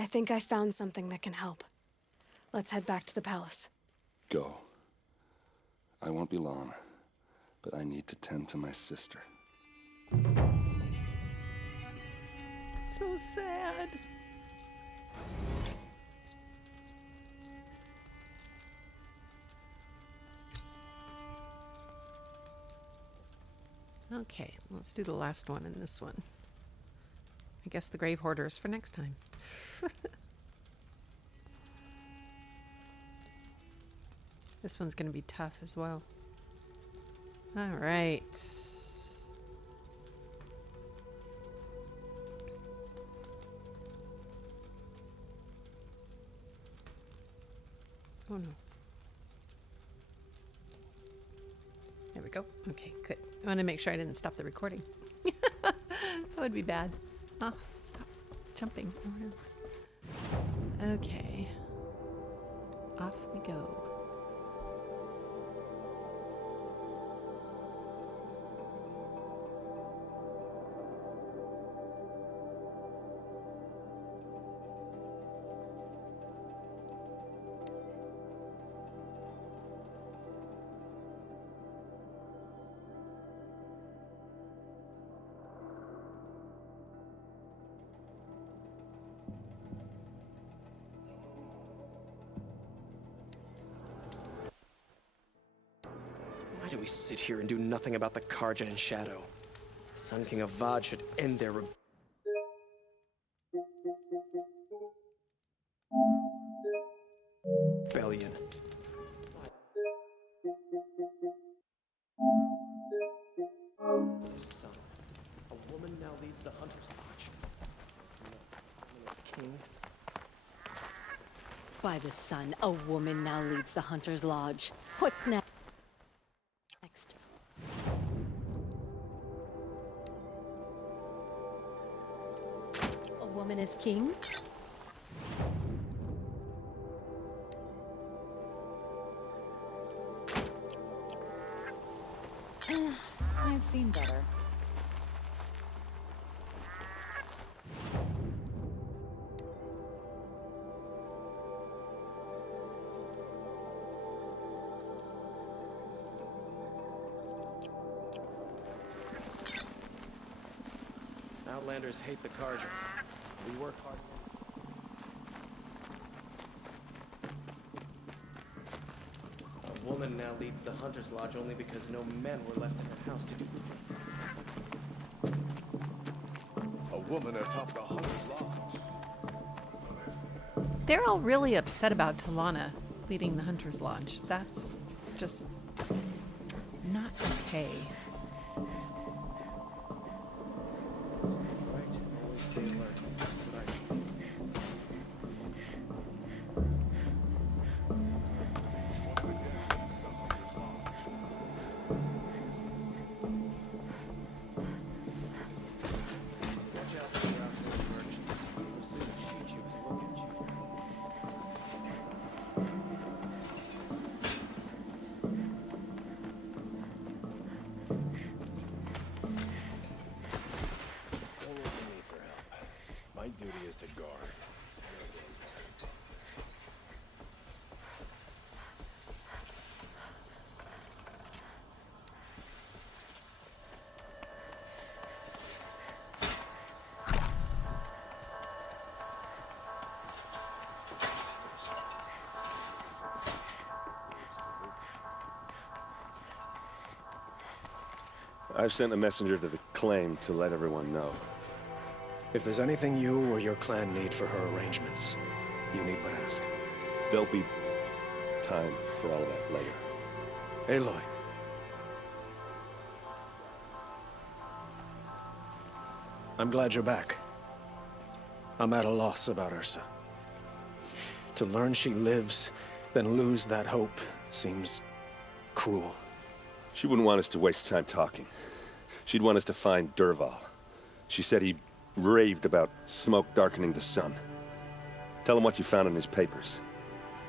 I think I found something that can help. Let's head back to the palace. Go. I won't be long, but I need to tend to my sister. So sad. Okay, let's do the last one in this one. I guess the Grave Hoarders for next time. This one's going to be tough as well. All right. Oh no. There we go. Okay, good. I want to make sure I didn't stop the recording. That would be bad. Oh, stop jumping around. Okay. Off we go. can we sit here and do nothing about the Karja and Shadow? Sun King Avad should end their rebellion. The sun. A woman now leads the Hunter's Lodge. No, king. By the sun, a woman now leads the Hunter's Lodge. What's next? A woman is king? I've seen better. Outlanders hate the Karja. We work hard. A woman now leads the Hunter's Lodge only because no men were left in her house to do the work. A woman atop the Hunter's Lodge. They're all really upset about Talana leading the Hunter's Lodge. That's just not okay. Always stay alert. That's what I do. Watch out for the household merchants. They'll soon cheat you as look at you. Don't look to me for help. My duty is to guard. I've sent a messenger to the claim to let everyone know. If there's anything you or your clan need for her arrangements, you need but ask. There'll be time for all of that later. Aloy. I'm glad you're back. I'm at a loss about Ursa. To learn she lives, then lose that hope seems cruel. She wouldn't want us to waste time talking. She'd want us to find Dervahl. She said he raved about smoke darkening the sun. Tell him what you found in his papers.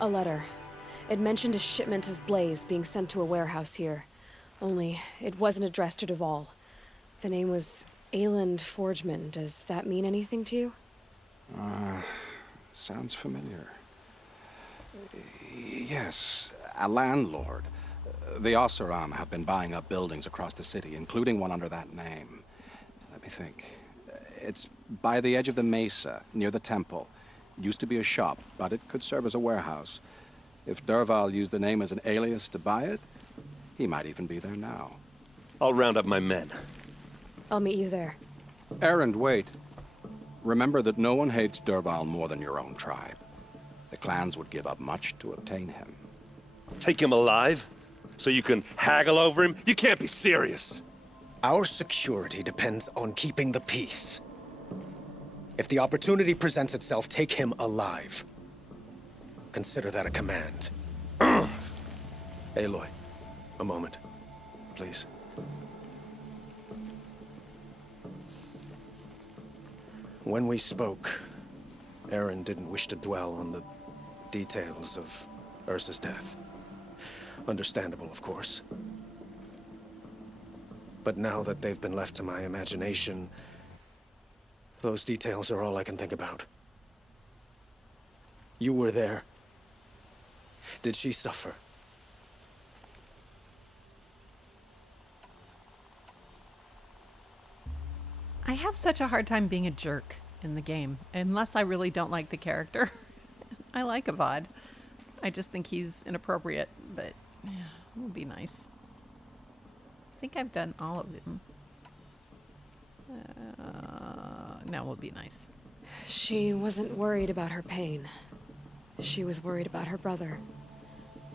A letter. It mentioned a shipment of blaze being sent to a warehouse here. Only, it wasn't addressed to Dervahl. The name was Ayland Forgeman. Does that mean anything to you? Sounds familiar. Yes, a landlord. The Oseram have been buying up buildings across the city, including one under that name. Let me think. It's by the edge of the mesa, near the temple. Used to be a shop, but it could serve as a warehouse. If Dervahl used the name as an alias to buy it, he might even be there now. I'll round up my men. I'll meet you there. Erend, wait. Remember that no one hates Dervahl more than your own tribe. The clans would give up much to obtain him. Take him alive? So you can haggle over him? You can't be serious. Our security depends on keeping the peace. If the opportunity presents itself, take him alive. Consider that a command. Aloy, a moment, please. When we spoke, Aaron didn't wish to dwell on the details of Ursa's death. Understandable, of course. But now that they've been left to my imagination, those details are all I can think about. You were there. Did she suffer? I have such a hard time being a jerk in the game, unless I really don't like the character. I like Avad. I just think he's inappropriate, but yeah, it would be nice. think I've done all of them. Now will be nice. She wasn't worried about her pain. She was worried about her brother.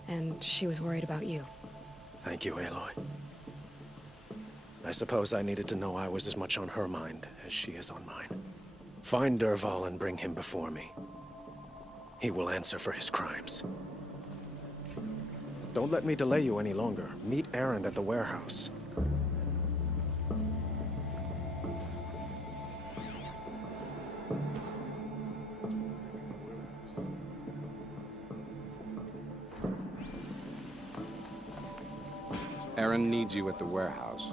And she was worried about you. Thank you, Aloy. I suppose I needed to know I was as much on her mind as she is on mine. Find Dervahl and bring him before me. He will answer for his crimes. Don't let me delay you any longer. Meet Erend at the warehouse. Erend needs you at the warehouse.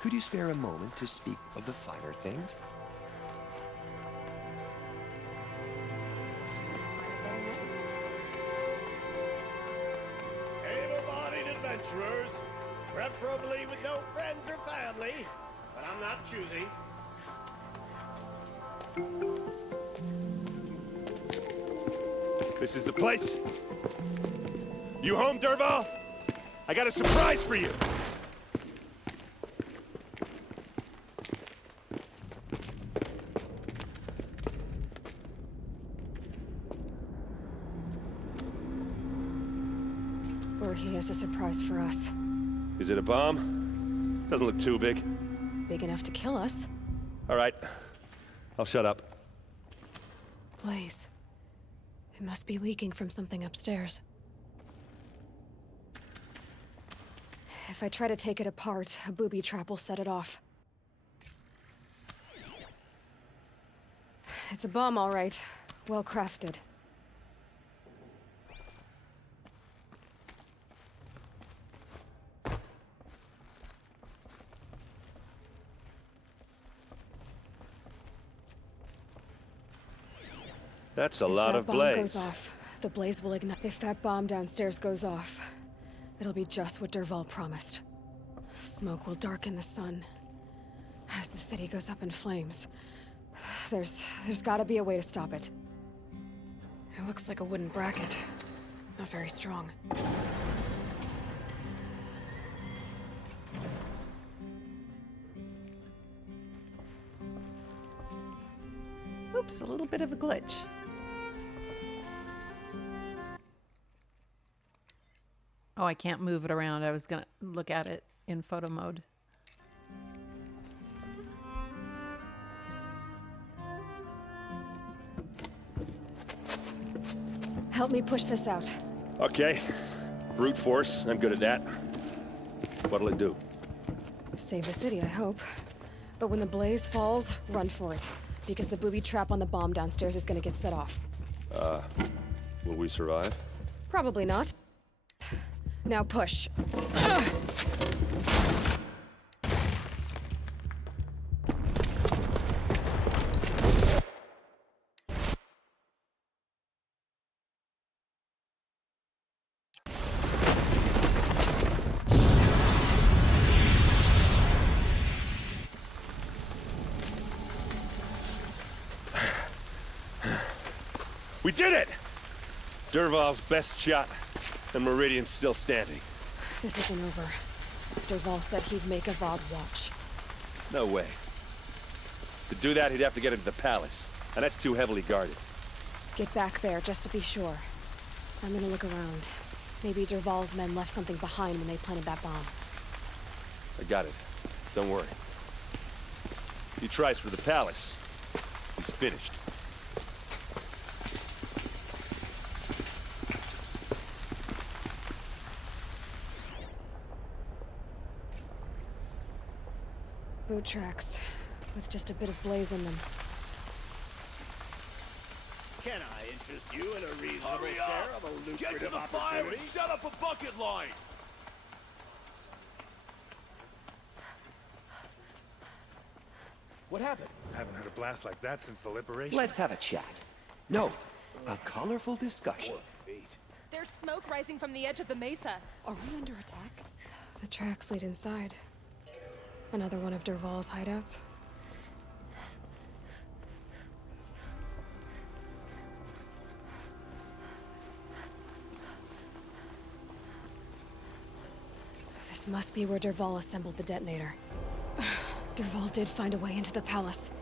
Could you spare a moment to speak of the finer things? Able-bodied adventurers, preferably with no friends or family, but I'm not choosy. This is the place. You home, Dervahl? I got a surprise for you. Or he has a surprise for us. Is it a bomb? Doesn't look too big. Big enough to kill us. All right. I'll shut up. Blaze. It must be leaking from something upstairs. If I try to take it apart, a booby trap will set it off. It's a bomb, all right. Well crafted. That's a lot of blaze. If that bomb goes off, the blaze will ignite. If that bomb downstairs goes off, it'll be just what Dervahl promised. Smoke will darken the sun. As the city goes up in flames, there's gotta be a way to stop it. It looks like a wooden bracket. Not very strong. Oops, a little bit of a glitch. Oh, I can't move it around. I was gonna look at it in photo mode. Help me push this out. Okay. Brute force. I'm good at that. What'll it do? Save the city, I hope. But when the blaze falls, run for it. Because the booby trap on the bomb downstairs is gonna get set off. Will we survive? Probably not. Now push. We did it! Dervahl's best shot, and Meridian's still standing. This isn't over. Dervahl said he'd make a Vought watch. No way. To do that, he'd have to get into the palace, and that's too heavily guarded. Get back there, just to be sure. I'm gonna look around. Maybe Dervahl's men left something behind when they planted that bomb. I got it. Don't worry. If he tries for the palace, he's finished. Boot tracks, with just a bit of blaze in them. Can I interest you in a reasonable Hurry share up! of a Get to lucrative the fire opportunity? and set up a bucket line! What happened? Haven't heard a blast like that since the liberation. Let's have a chat. No, a colorful discussion. There's smoke rising from the edge of the mesa. Are we under attack? The tracks lead inside. Another one of Dervahl's hideouts. This must be where Dervahl assembled the detonator. Dervahl did find a way into the palace.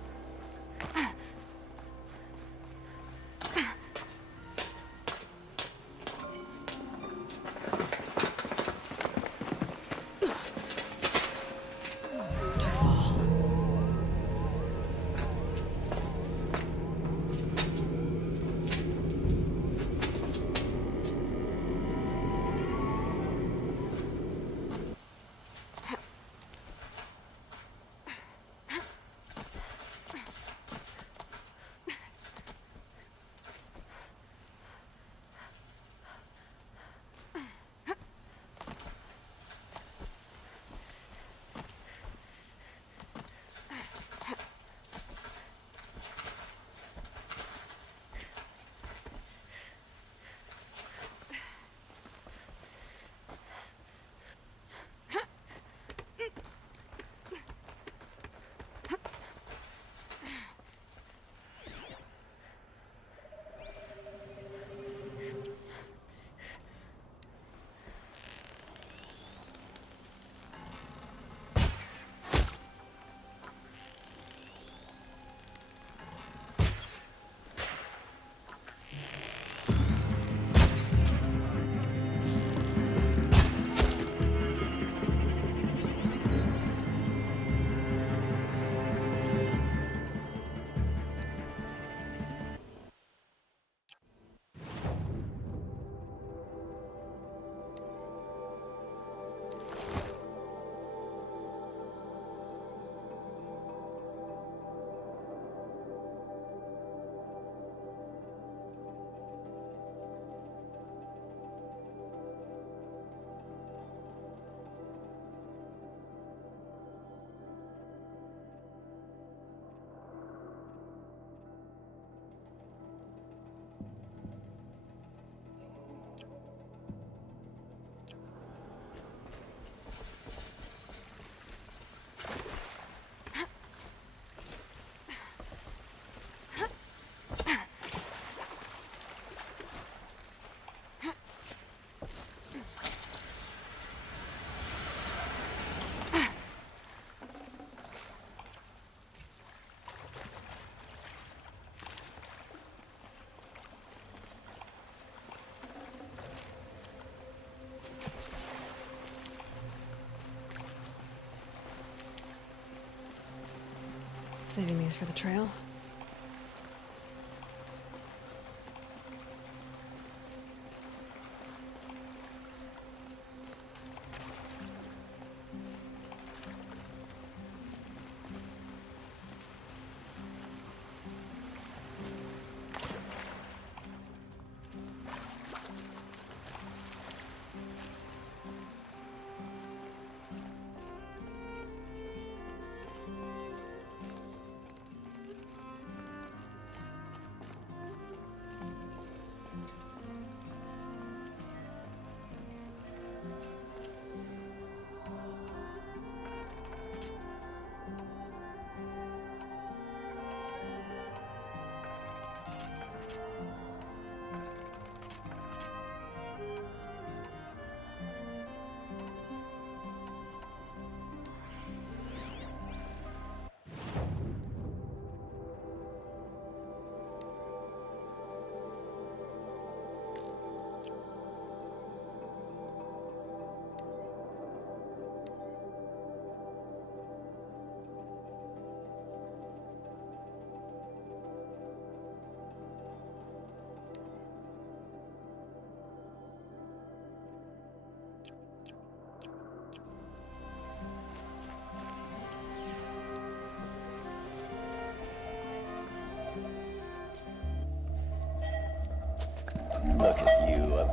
Saving these for the trail.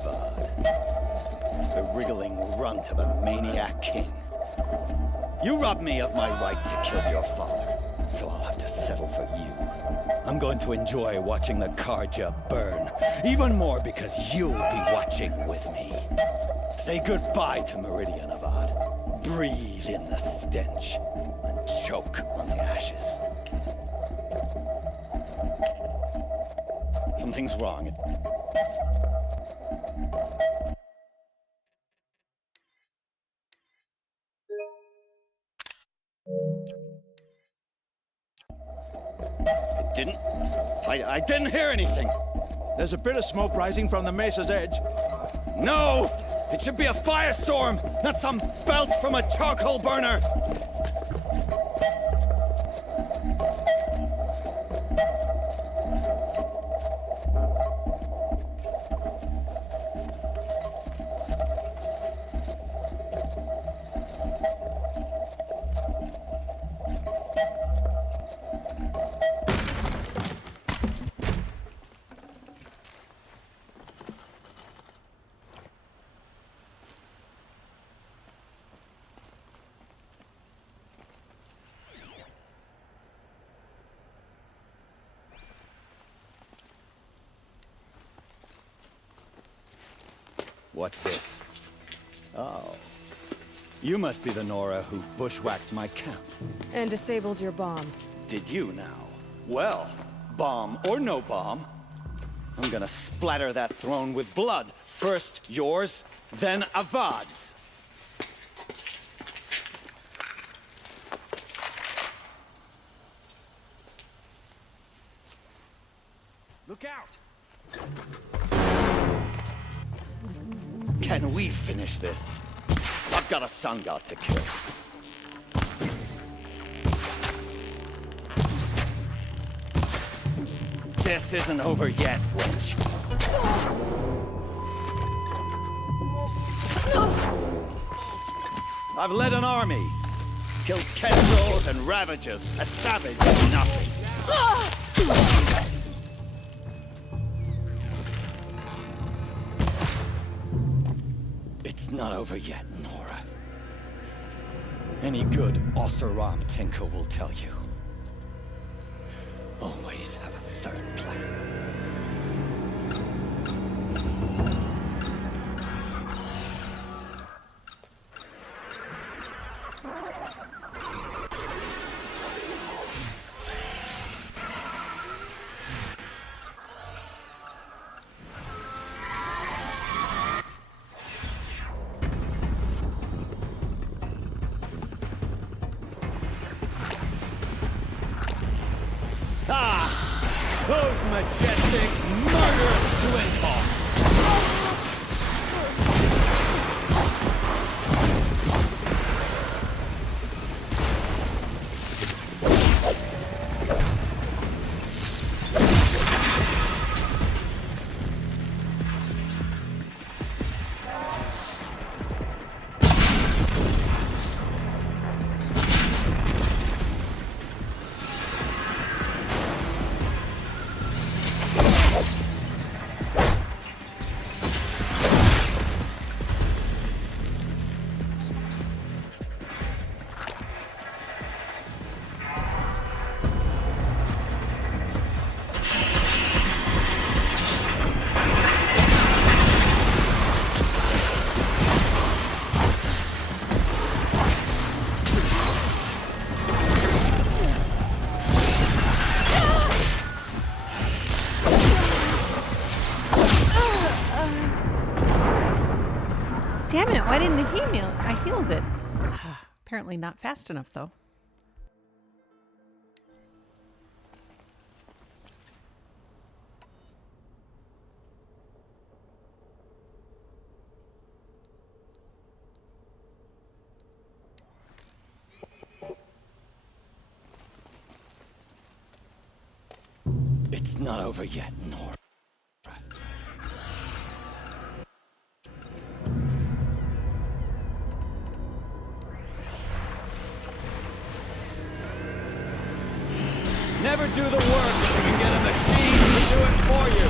Avad. The wriggling runt of a maniac king. You robbed me of my right to kill your father, so I'll have to settle for you. I'm going to enjoy watching the Karja burn, even more because you'll be watching with me. Say goodbye to Meridian, Avad. Breathe in the stench, and choke on the ashes. Something's wrong. I didn't hear anything. There's a bit of smoke rising from the mesa's edge. No! It should be a firestorm, not some belch from a charcoal burner! What's this? Oh. You must be the Nora who bushwhacked my camp. And disabled your bomb. Did you now? Well, bomb or no bomb, I'm gonna splatter that throne with blood. First yours, then Avad's. Look out! Can we finish this? I've got a sun god to kill. This isn't over yet, wench. I've led an army. Killed kestrels and ravagers. A savage is nothing. It's not over yet, Nora. Any good Oseram tinker will tell you. Always have a third plan. Those majestic, murderous twin hawks! Damn it, why didn't he heal? I healed it. Apparently not fast enough, though. It's not over yet, Nora. Never do the work if you can get a machine to do it for you.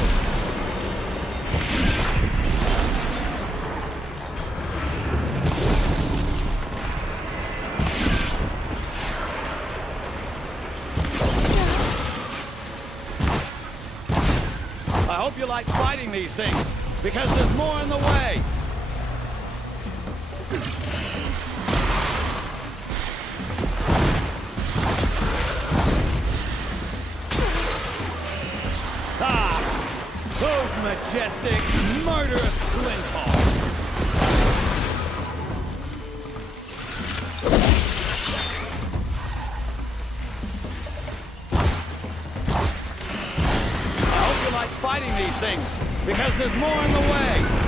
hope you like fighting these things, because there's more in the way. Those majestic, murderous flint hawks! I hope you like fighting these things, because there's more in the way!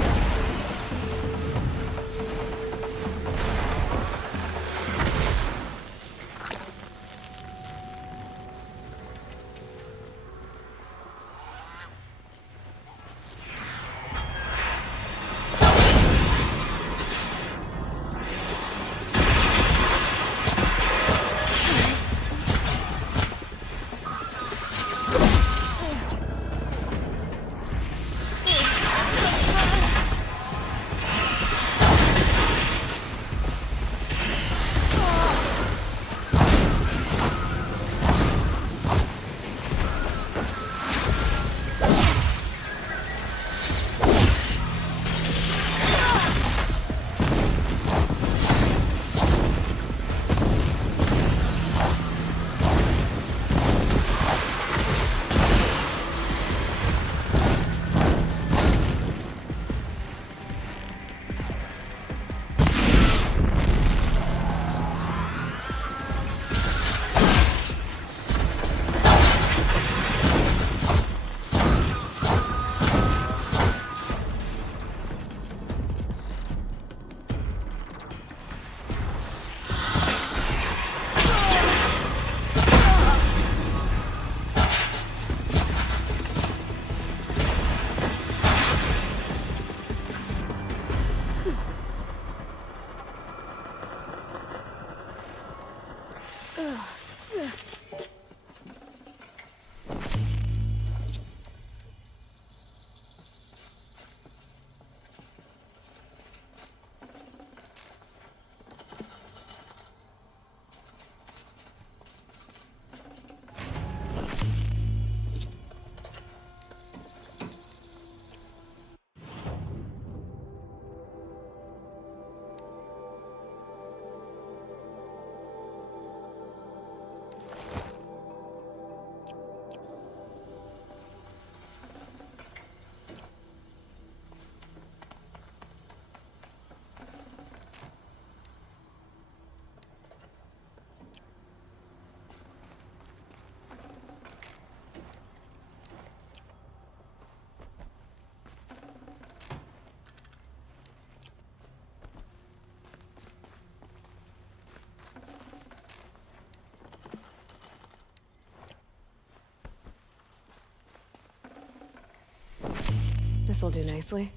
This will do nicely.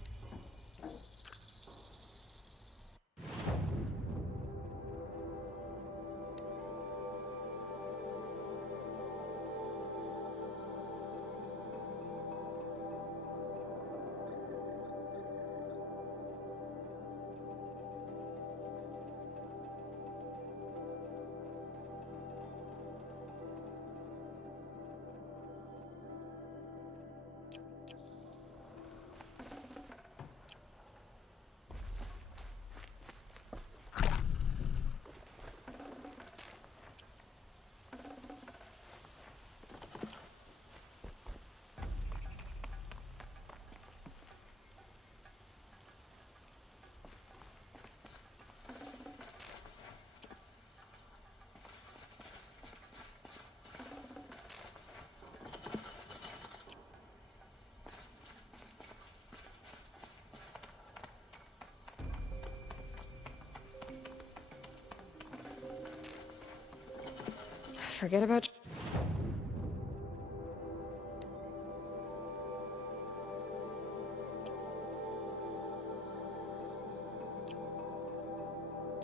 Forget about...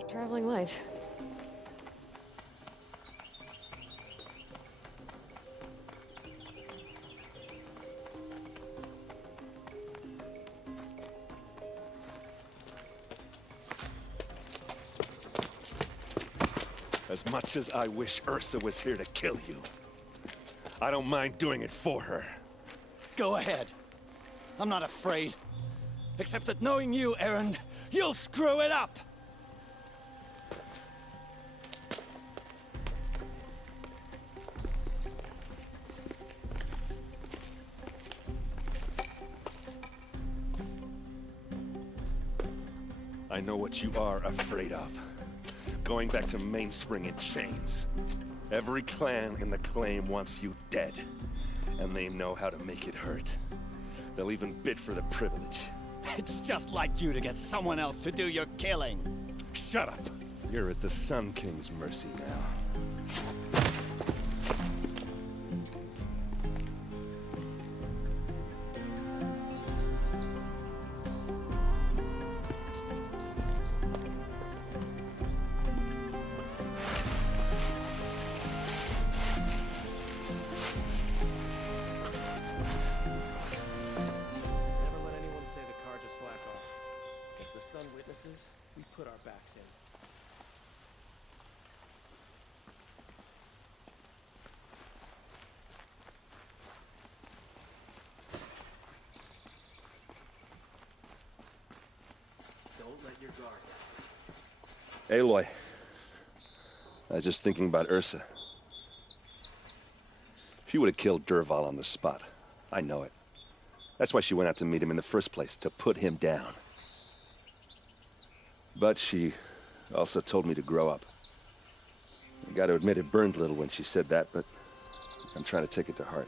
Traveling light. As much as I wish Ursa was here to kill you, I don't mind doing it for her. Go ahead. I'm not afraid. Except that knowing you, Erend, you'll screw it up! I know what you are afraid of. Going back to Mainspring in chains. Every clan in the claim wants you dead. And they know how to make it hurt. They'll even bid for the privilege. It's just like you to get someone else to do your killing. Shut up! You're at the Sun King's mercy now. We put our backs in. Don't let your guard down. Aloy. I was just thinking about Ursa. She would have killed Dervahl on the spot. I know it. That's why she went out to meet him in the first place, to put him down. But she also told me to grow up. I gotta admit it burned a little when she said that, but I'm trying to take it to heart.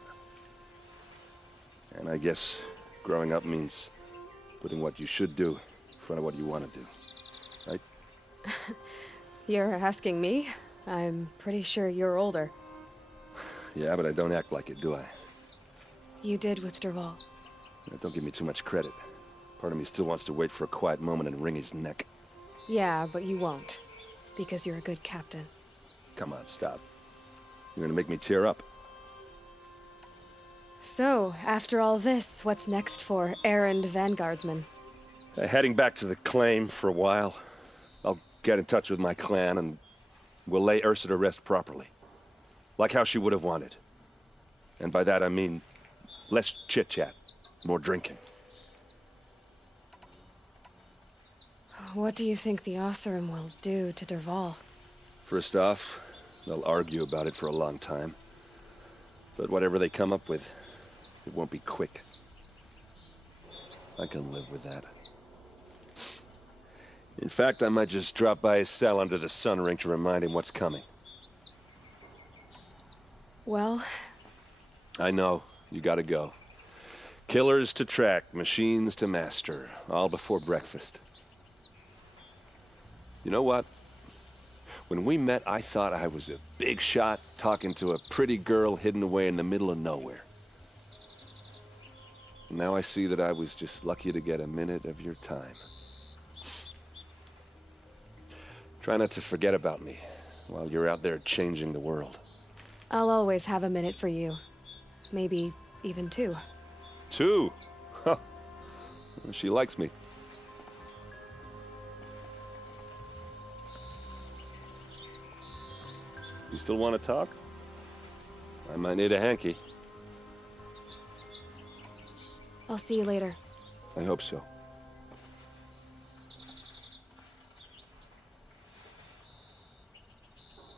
And I guess growing up means putting what you should do in front of what you want to do, right? You're asking me? I'm pretty sure you're older. Yeah, but I don't act like it, do I? You did with Dervahl. Don't give me too much credit. Part of me still wants to wait for a quiet moment and wring his neck. Yeah, but you won't. Because you're a good captain. Come on, stop. You're gonna make me tear up. So, after all this, what's next for Erend Vanguardsman? Heading back to the claim for a while. I'll get in touch with my clan and we'll lay Ursa to rest properly. Like how she would have wanted. And by that I mean less chit-chat, more drinking. What do you think the Oseram will do to Dervahl? First off, they'll argue about it for a long time. But whatever they come up with, it won't be quick. I can live with that. In fact, I might just drop by his cell under the sun ring to remind him what's coming. Well... I know. You gotta go. Killers to track, machines to master. All before breakfast. You know what? When we met, I thought I was a big shot talking to a pretty girl hidden away in the middle of nowhere. And now I see that I was just lucky to get a minute of your time. Try not to forget about me while you're out there changing the world. I'll always have a minute for you. Maybe even two. Two? Huh. She likes me. You still want to talk? I might need a hanky. I'll see you later. I hope so.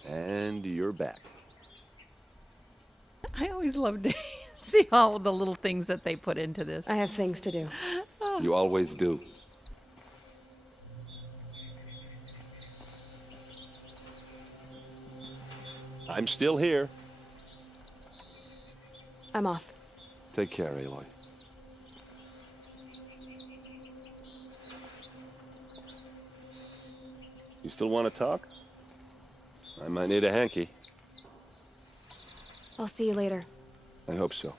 And you're back. I always love to see all the little things that they put into this. I have things to do. You always do. I'm still here. I'm off. Take care, Aloy. You still want to talk? I might need a hanky. I'll see you later. I hope so.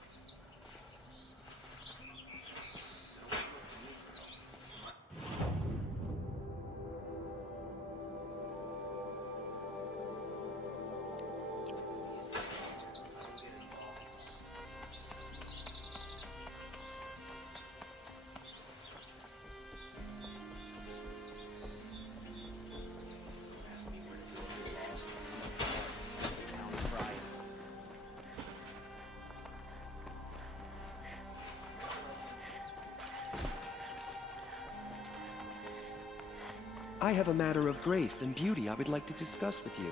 I have a matter of grace and beauty I would like to discuss with you.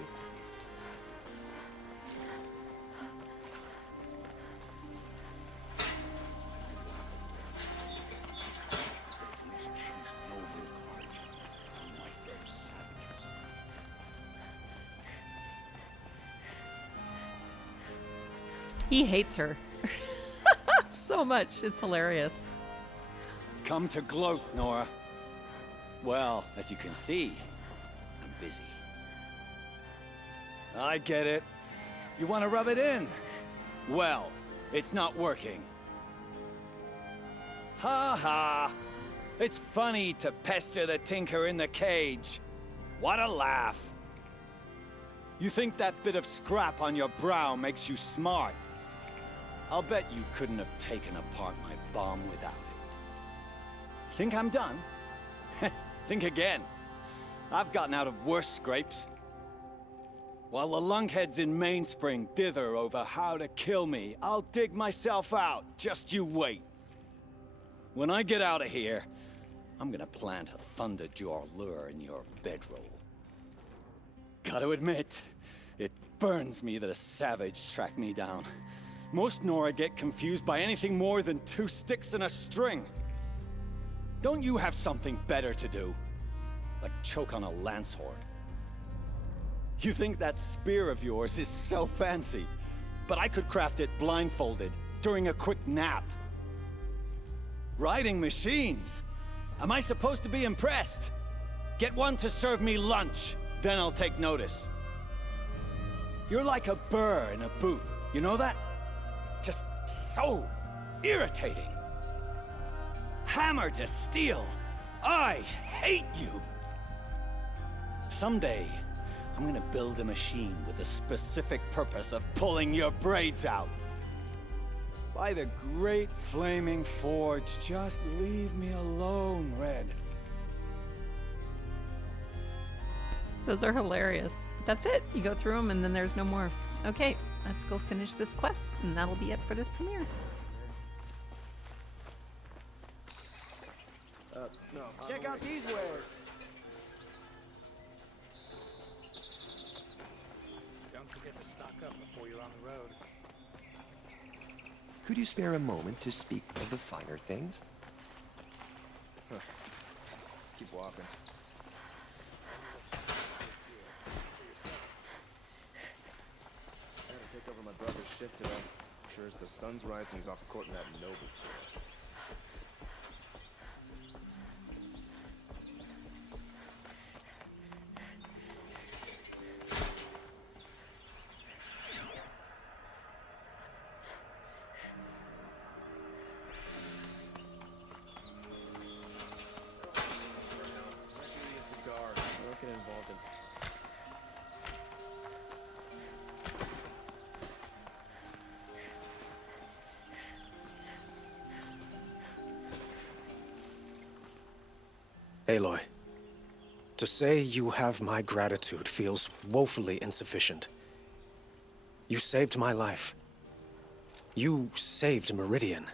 He hates her so much. It's hilarious. Come to gloat, Nora. Well, as you can see, I'm busy. I get it. You want to rub it in? Well, it's not working. Ha ha! It's funny to pester the tinker in the cage. What a laugh! You think that bit of scrap on your brow makes you smart? I'll bet you couldn't have taken apart my bomb without it. Think I'm done? Think again. I've gotten out of worse scrapes. While the lunkheads in Mainspring dither over how to kill me, I'll dig myself out. Just you wait. When I get out of here, I'm gonna plant a thunderjaw lure in your bedroll. Gotta admit, it burns me that a savage tracked me down. Most Nora get confused by anything more than 2 sticks and a string. Don't you have something better to do? Like choke on a lance horn. You think that spear of yours is so fancy, but I could craft it blindfolded during a quick nap. Riding machines? Am I supposed to be impressed? Get one to serve me lunch, then I'll take notice. You're like a burr in a boot, you know that? Just so irritating. Hammer to steel. I hate you. Someday, I'm gonna build a machine with the specific purpose of pulling your braids out. By the great flaming forge, just leave me alone, Red. Those are hilarious. That's it. You go through them and then there's no more. Okay, let's go finish this quest and that'll be it for this premiere. Check out these wares. Don't forget to stock up before you're on the road. Could you spare a moment to speak of the finer things? Keep walking. I gotta take over my brother's shift today. Sure as the sun's rising, he's off courting that noble. Don't get involved in. Aloy, to say you have my gratitude feels woefully insufficient. You saved my life. You saved Meridian.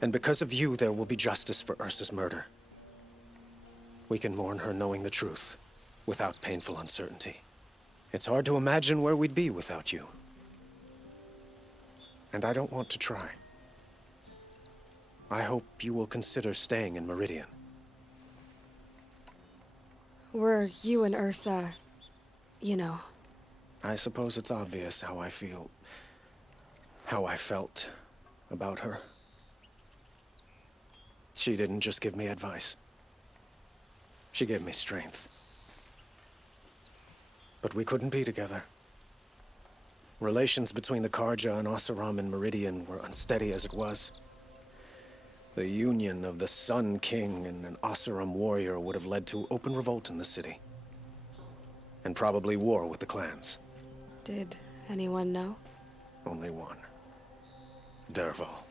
And because of you, there will be justice for Ursa's murder. We can mourn her knowing the truth, without painful uncertainty. It's hard to imagine where we'd be without you. And I don't want to try. I hope you will consider staying in Meridian. Were you and Ursa, you know? I suppose it's obvious how I feel... how I felt about her. She didn't just give me advice. She gave me strength. But we couldn't be together. Relations between the Karja and Oseram and Meridian were unsteady as it was. The union of the Sun King and an Oseram warrior would have led to open revolt in the city. And probably war with the clans. Did anyone know? Only one. Dervahl.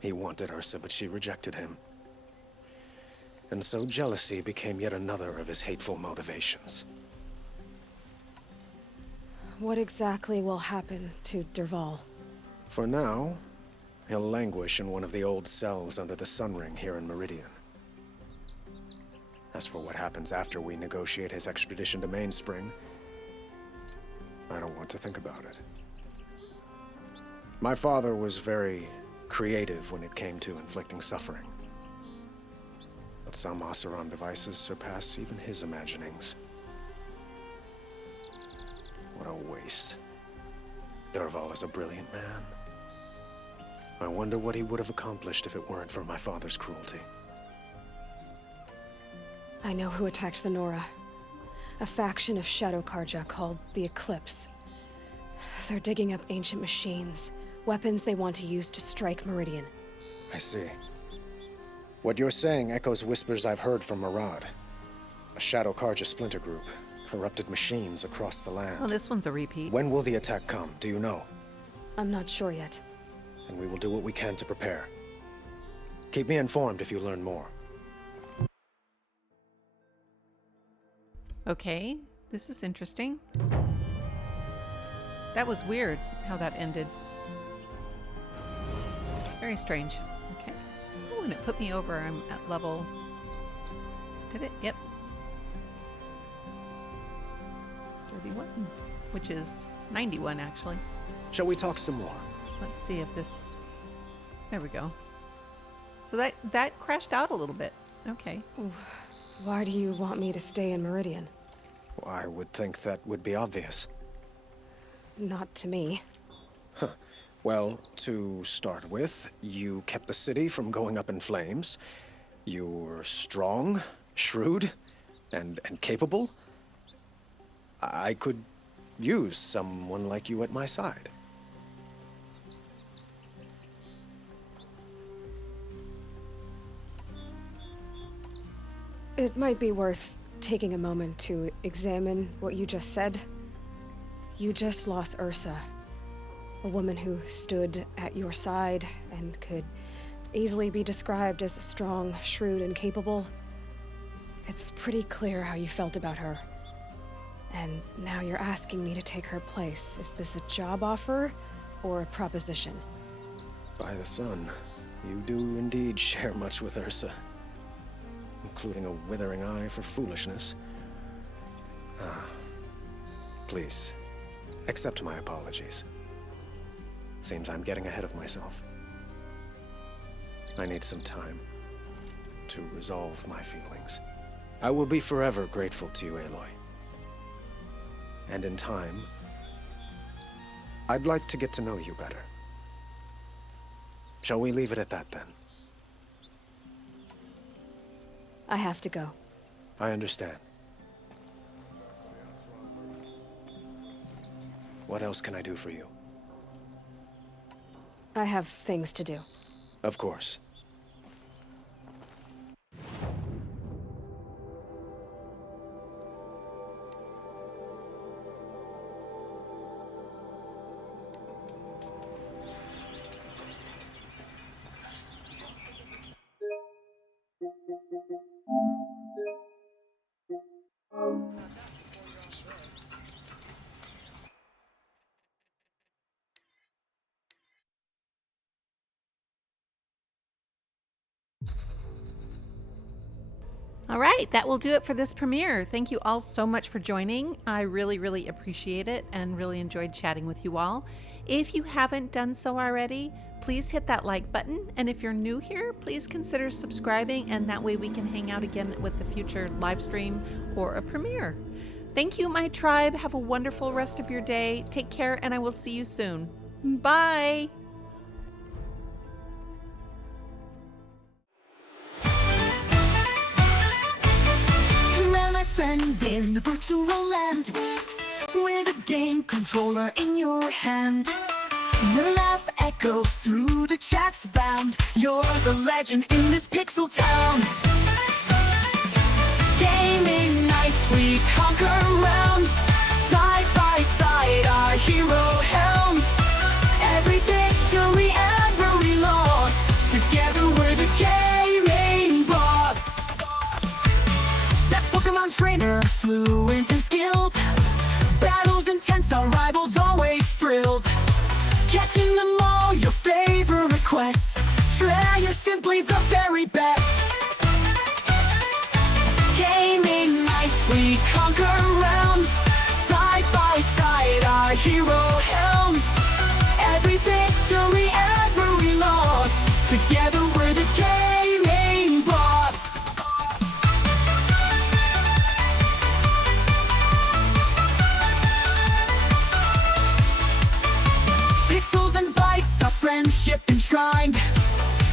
He wanted Ursa, but she rejected him. And so jealousy became yet another of his hateful motivations. What exactly will happen to Dervahl? For now, he'll languish in one of the old cells under the Sun Ring here in Meridian. As for what happens after we negotiate his extradition to Mainspring, I don't want to think about it. My father was very creative when it came to inflicting suffering. But some Oseram devices surpass even his imaginings. What a waste. Dervahl is a brilliant man. I wonder what he would have accomplished if it weren't for my father's cruelty. I know who attacked the Nora. A faction of Shadow Karja called the Eclipse. They're digging up ancient machines, weapons they want to use to strike Meridian. I see. What you're saying echoes whispers I've heard from Murad. A Shadow Karja splinter group. Corrupted machines across the land. Well, this one's a repeat. When will the attack come? Do you know? I'm not sure yet. And we will do what we can to prepare. Keep me informed if you learn more. Okay, this is interesting. That was weird how that ended. Very strange. Okay. Oh, and it put me over. I'm at level... Did it? Yep. 31, which is 91 actually. Shall we talk some more? Let's see if this... There we go. So that crashed out a little bit. Okay. Why do you want me to stay in Meridian? I would think that would be obvious. Not to me. Huh. Well, to start with, you kept the city from going up in flames. You were strong, shrewd, and capable. I could use someone like you at my side. It might be worth taking a moment to examine what you just said. You just lost Ursa, a woman who stood at your side and could easily be described as strong, shrewd, and capable. It's pretty clear how you felt about her. And now you're asking me to take her place. Is this a job offer or a proposition? By the sun, you do indeed share much with Ursa, including a withering eye for foolishness. Please, accept my apologies. Seems I'm getting ahead of myself. I need some time to resolve my feelings. I will be forever grateful to you, Aloy. And in time, I'd like to get to know you better. Shall we leave it at that, then? I have to go. I understand. What else can I do for you? I have things to do. Of course. All right, that will do it for this premiere. Thank you all so much for joining. I really, really appreciate it and really enjoyed chatting with you all. If you haven't done so already, please hit that like button. And if you're new here, please consider subscribing, and that way we can hang out again with a future live stream or a premiere. Thank you, my tribe. Have a wonderful rest of your day. Take care, and I will see you soon. Bye. Friend in the virtual land, with a game controller in your hand. Your laugh echoes through the chat's bound. You're the legend in this pixel town. Gaming nights, we conquer realms. Side by side, our hero helms. Every victory, every loss. Together we're the gaming boss. That's Pokemon Trainer, fluent and skilled. Battles intense, our rivals always thrilled. Catching them all, your favorite request. Trea, you're simply the very best. we conquer realms. Side by side, our hero helms. Every victory, every loss. Together we're the gaming boss. Pixels and bytes, our friendship enshrined.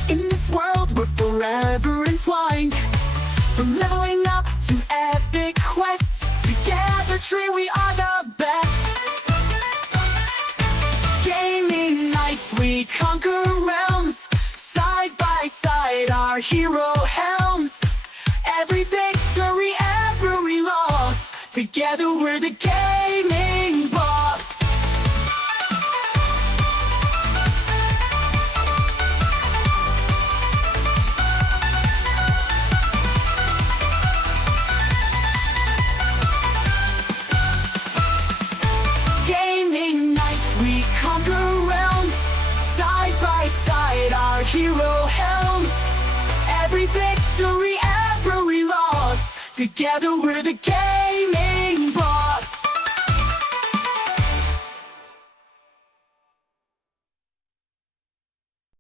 In this world, we're forever entwined. From leveling up to epic quests, together, Trea, we are the best. Gaming nights, we conquer realms. Side by side, our hero helms. Every victory, every loss. Together, we're the gaming boss. Gaming nights, we conquer realms. Side by side, our hero helms. Every victory, every loss. Together we're the game.